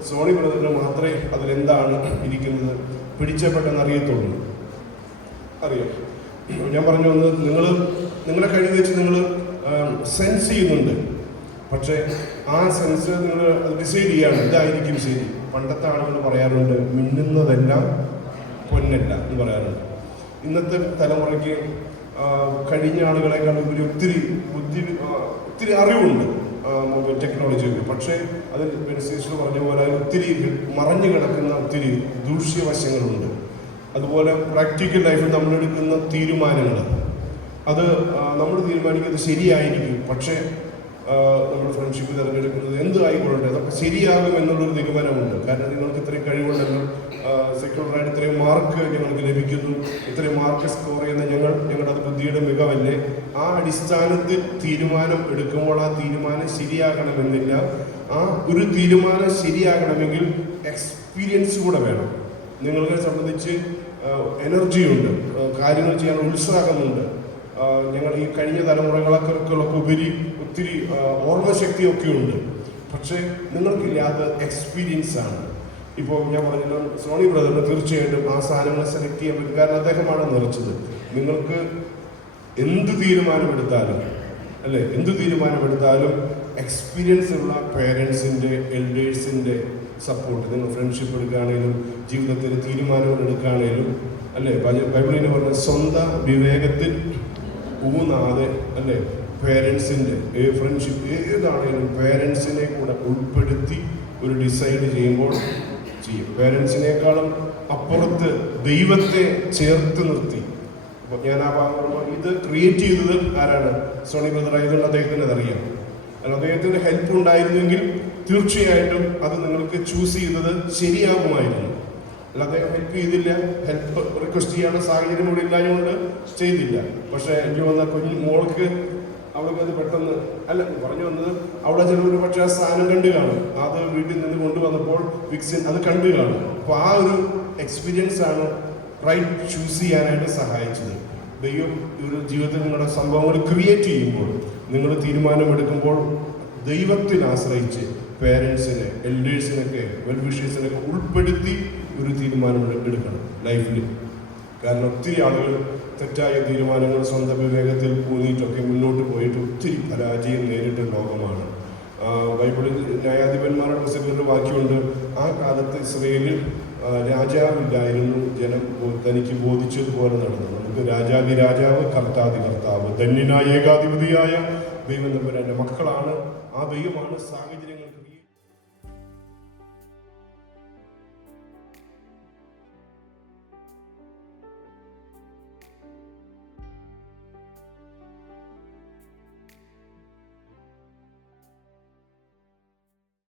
സോണി ബ്രദറിന് മാത്രമേ അതിലെന്താണ് ഇരിക്കുന്നത് പിടിച്ചപ്പെട്ടെന്ന് അറിയത്തുള്ളൂ. അറിയാം, ഞാൻ പറഞ്ഞു വന്നത് നിങ്ങളുടെ കഴിവ് വെച്ച് നിങ്ങൾ സെൻസ് ചെയ്യുന്നുണ്ട്. പക്ഷേ ആ സെൻസ് നിങ്ങൾ ഡിസൈഡ് ചെയ്യാണ്, ഇതായിരിക്കും ശരി. പണ്ടത്തെ ആളുകൾ പറയാറുണ്ട്, മിന്നുന്നതെല്ലാം പൊന്നല്ല എന്ന് പറയാറുണ്ട്. ഇന്നത്തെ തലമുറയ്ക്ക് കഴിഞ്ഞ ആളുകളെക്കാൾ ഉപരി ഒത്തിരി അറിവുണ്ട് മൊബൈൽ ടെക്നോളജിയൊക്കെ. പക്ഷേ അതിൽ ബെനിസീഷ് പറഞ്ഞ പോലെ ഒത്തിരി മറഞ്ഞു കിടക്കുന്ന ഒത്തിരി ദൂഷ്യവശങ്ങളുണ്ട്. അതുപോലെ പ്രാക്ടിക്കൽ ലൈഫിൽ നമ്മളെടുക്കുന്ന തീരുമാനങ്ങൾ, അത് നമ്മൾ തീരുമാനിക്കുന്നത് ശരിയായിരിക്കും. പക്ഷേ നമ്മുടെ ഫ്രണ്ട്ഷിപ്പ് തിരഞ്ഞെടുക്കുന്നത് എന്ത് ആയിക്കൊള്ളട്ടെ, അതൊക്കെ ശരിയാകും എന്നുള്ളൊരു തീരുമാനമുണ്ട്. കാരണം നിങ്ങൾക്ക് ഇത്രയും കഴിവുണ്ടെങ്കിൽ, സെക്യൂറായിട്ട് ഇത്രയും മാർക്ക് ഞങ്ങൾക്ക് ലഭിക്കുന്നു, ഇത്രയും മാർക്ക് സ്കോർ ചെയ്യുന്ന ഞങ്ങളുടെ ബുദ്ധിയുടെ മികവല്ലേ. ആ അടിസ്ഥാനത്തിൽ തീരുമാനം എടുക്കുമ്പോൾ ആ തീരുമാനം ശരിയാകണമെന്നില്ല. ആ ഒരു തീരുമാനം ശരിയാകണമെങ്കിൽ എക്സ്പീരിയൻസ് കൂടെ വേണം. നിങ്ങളെ സംബന്ധിച്ച് എനർജിയുണ്ട്, കാര്യങ്ങൾ ചെയ്യാൻ ഉത്സാഹമുണ്ട്. ഞങ്ങൾ ഈ കഴിഞ്ഞ തലമുറകളൊക്കെ ഉപരി ഒത്തിരി ഓർമ്മശക്തിയൊക്കെ ഉണ്ട്. പക്ഷേ നിങ്ങൾക്കില്ലാത്ത എക്സ്പീരിയൻസ് ആണ്. ഇപ്പോൾ ഞാൻ പറഞ്ഞല്ലോ, സോണി ബ്രദറിന് തീർച്ചയായിട്ടും ആ സാധനങ്ങൾ സെലക്ട് ചെയ്യാൻ പറ്റും. കാരണം അദ്ദേഹമാണ് നിറച്ചത്. നിങ്ങൾക്ക് എന്ത് തീരുമാനമെടുത്താലും എന്ത് തീരുമാനമെടുത്താലും എക്സ്പീരിയൻസ് ഉള്ള പേരൻസിൻ്റെ, എൽഡേഴ്സിൻ്റെ സപ്പോർട്ട്, നിങ്ങൾ ഫ്രണ്ട്ഷിപ്പ് എടുക്കുകയാണെങ്കിലും ജീവിതത്തിൽ തീരുമാനങ്ങൾ എടുക്കുകയാണെങ്കിലും ബൈബിളിനെ പറഞ്ഞ സ്വന്തം വിവേകത്തിൽ ഊന്നാതെ പേരൻസിൻ്റെ ഫ്രണ്ട്ഷിപ്പ് ഏതാണെങ്കിലും പേരൻസിനെ കൂടെ ഉൾപ്പെടുത്തി ഒരു ഡിസൈഡ് ചെയ്യുമ്പോൾ ചെയ്യും. പേരൻസിനേക്കാളും അപ്പുറത്ത് ദൈവത്തെ ചേർത്ത് നിർത്തി. അപ്പോൾ ഞാൻ ആ ഭാഗം ഇത് ക്രിയേറ്റ് ചെയ്തത് ആരാണ്? സോണി ബ്രദർ ആയതുകൊണ്ട് അദ്ദേഹത്തിന് അതറിയാം. അദ്ദേഹത്തിൻ്റെ ഹെൽപ്പ് ഉണ്ടായിരുന്നെങ്കിൽ തീർച്ചയായിട്ടും അത് നിങ്ങൾക്ക് ചൂസ് ചെയ്തത് ശരിയാകുമായിരുന്നു. അദ്ദേഹം ഹെൽപ്പ് ചെയ്തില്ല, ഹെൽപ്പ് റിക്വസ്റ്റ് ചെയ്യാനുള്ള സാഹചര്യം കൂടി ഇല്ലായതുകൊണ്ട് ചെയ്തില്ല. പക്ഷേ എനിക്ക് വന്ന കുഞ്ഞു മോൾക്ക് അവൾക്ക് അത് പെട്ടെന്ന് പറഞ്ഞു വന്നത്, അവിടെ ചിലർ പക്ഷേ ആ സാധനം കണ്ടു കാണും. അത് വീട്ടിൽ നിന്ന് കൊണ്ടുവന്നപ്പോൾ വിക്സിൻ അത് കണ്ടു കാണും. അപ്പോൾ ആ ഒരു എക്സ്പീരിയൻസ് ആണ് റൈറ്റ് ചൂസ് ചെയ്യാനായിട്ട് സഹായിച്ചത്. ദൈവം ഒരു ജീവിതത്തിൽ നിങ്ങളുടെ സംഭവങ്ങൾ ക്രിയേറ്റ് ചെയ്യുമ്പോൾ, നിങ്ങൾ തീരുമാനമെടുക്കുമ്പോൾ ദൈവത്തിൽ ആശ്രയിച്ച് പേരൻസിനെ, എൽഡേഴ്സിനൊക്കെ, വെൽവിഷേഴ്സിനൊക്കെ ഉൾപ്പെടുത്തി ഒരു തീരുമാനം എടുക്കണം ലൈഫിൽ. കാരണം ഒത്തിരി ആളുകൾ തെറ്റായ തീരുമാനങ്ങൾ സ്വന്തം വിവേകത്തിൽ ഊന്നിയിട്ടൊക്കെ മുന്നോട്ട് പോയിട്ട് ഒത്തിരി പരാജയം നേരിട്ട ലോകമാണ്. ബൈബിളിൽ ന്യായാധിപന്മാരുടെ പുസ്തകത്തിൽ വാക്യമുണ്ട്, ആ കാലത്ത് ഇസ്രയേലിൽ രാജാവില്ലായിരുന്നു, ജനം തനിക്ക് ബോധിച്ചതുപോലെ നടന്നു. നമുക്ക് രാജാതി രാജാവ്, കർത്താതി കർത്താവ്, ധന്യനായ ഏകാധിപതിയായ ദൈവം തമ്പുരാന്റെ മക്കളാണ്. ആ ദൈവമാണ് സാഹചര്യങ്ങൾ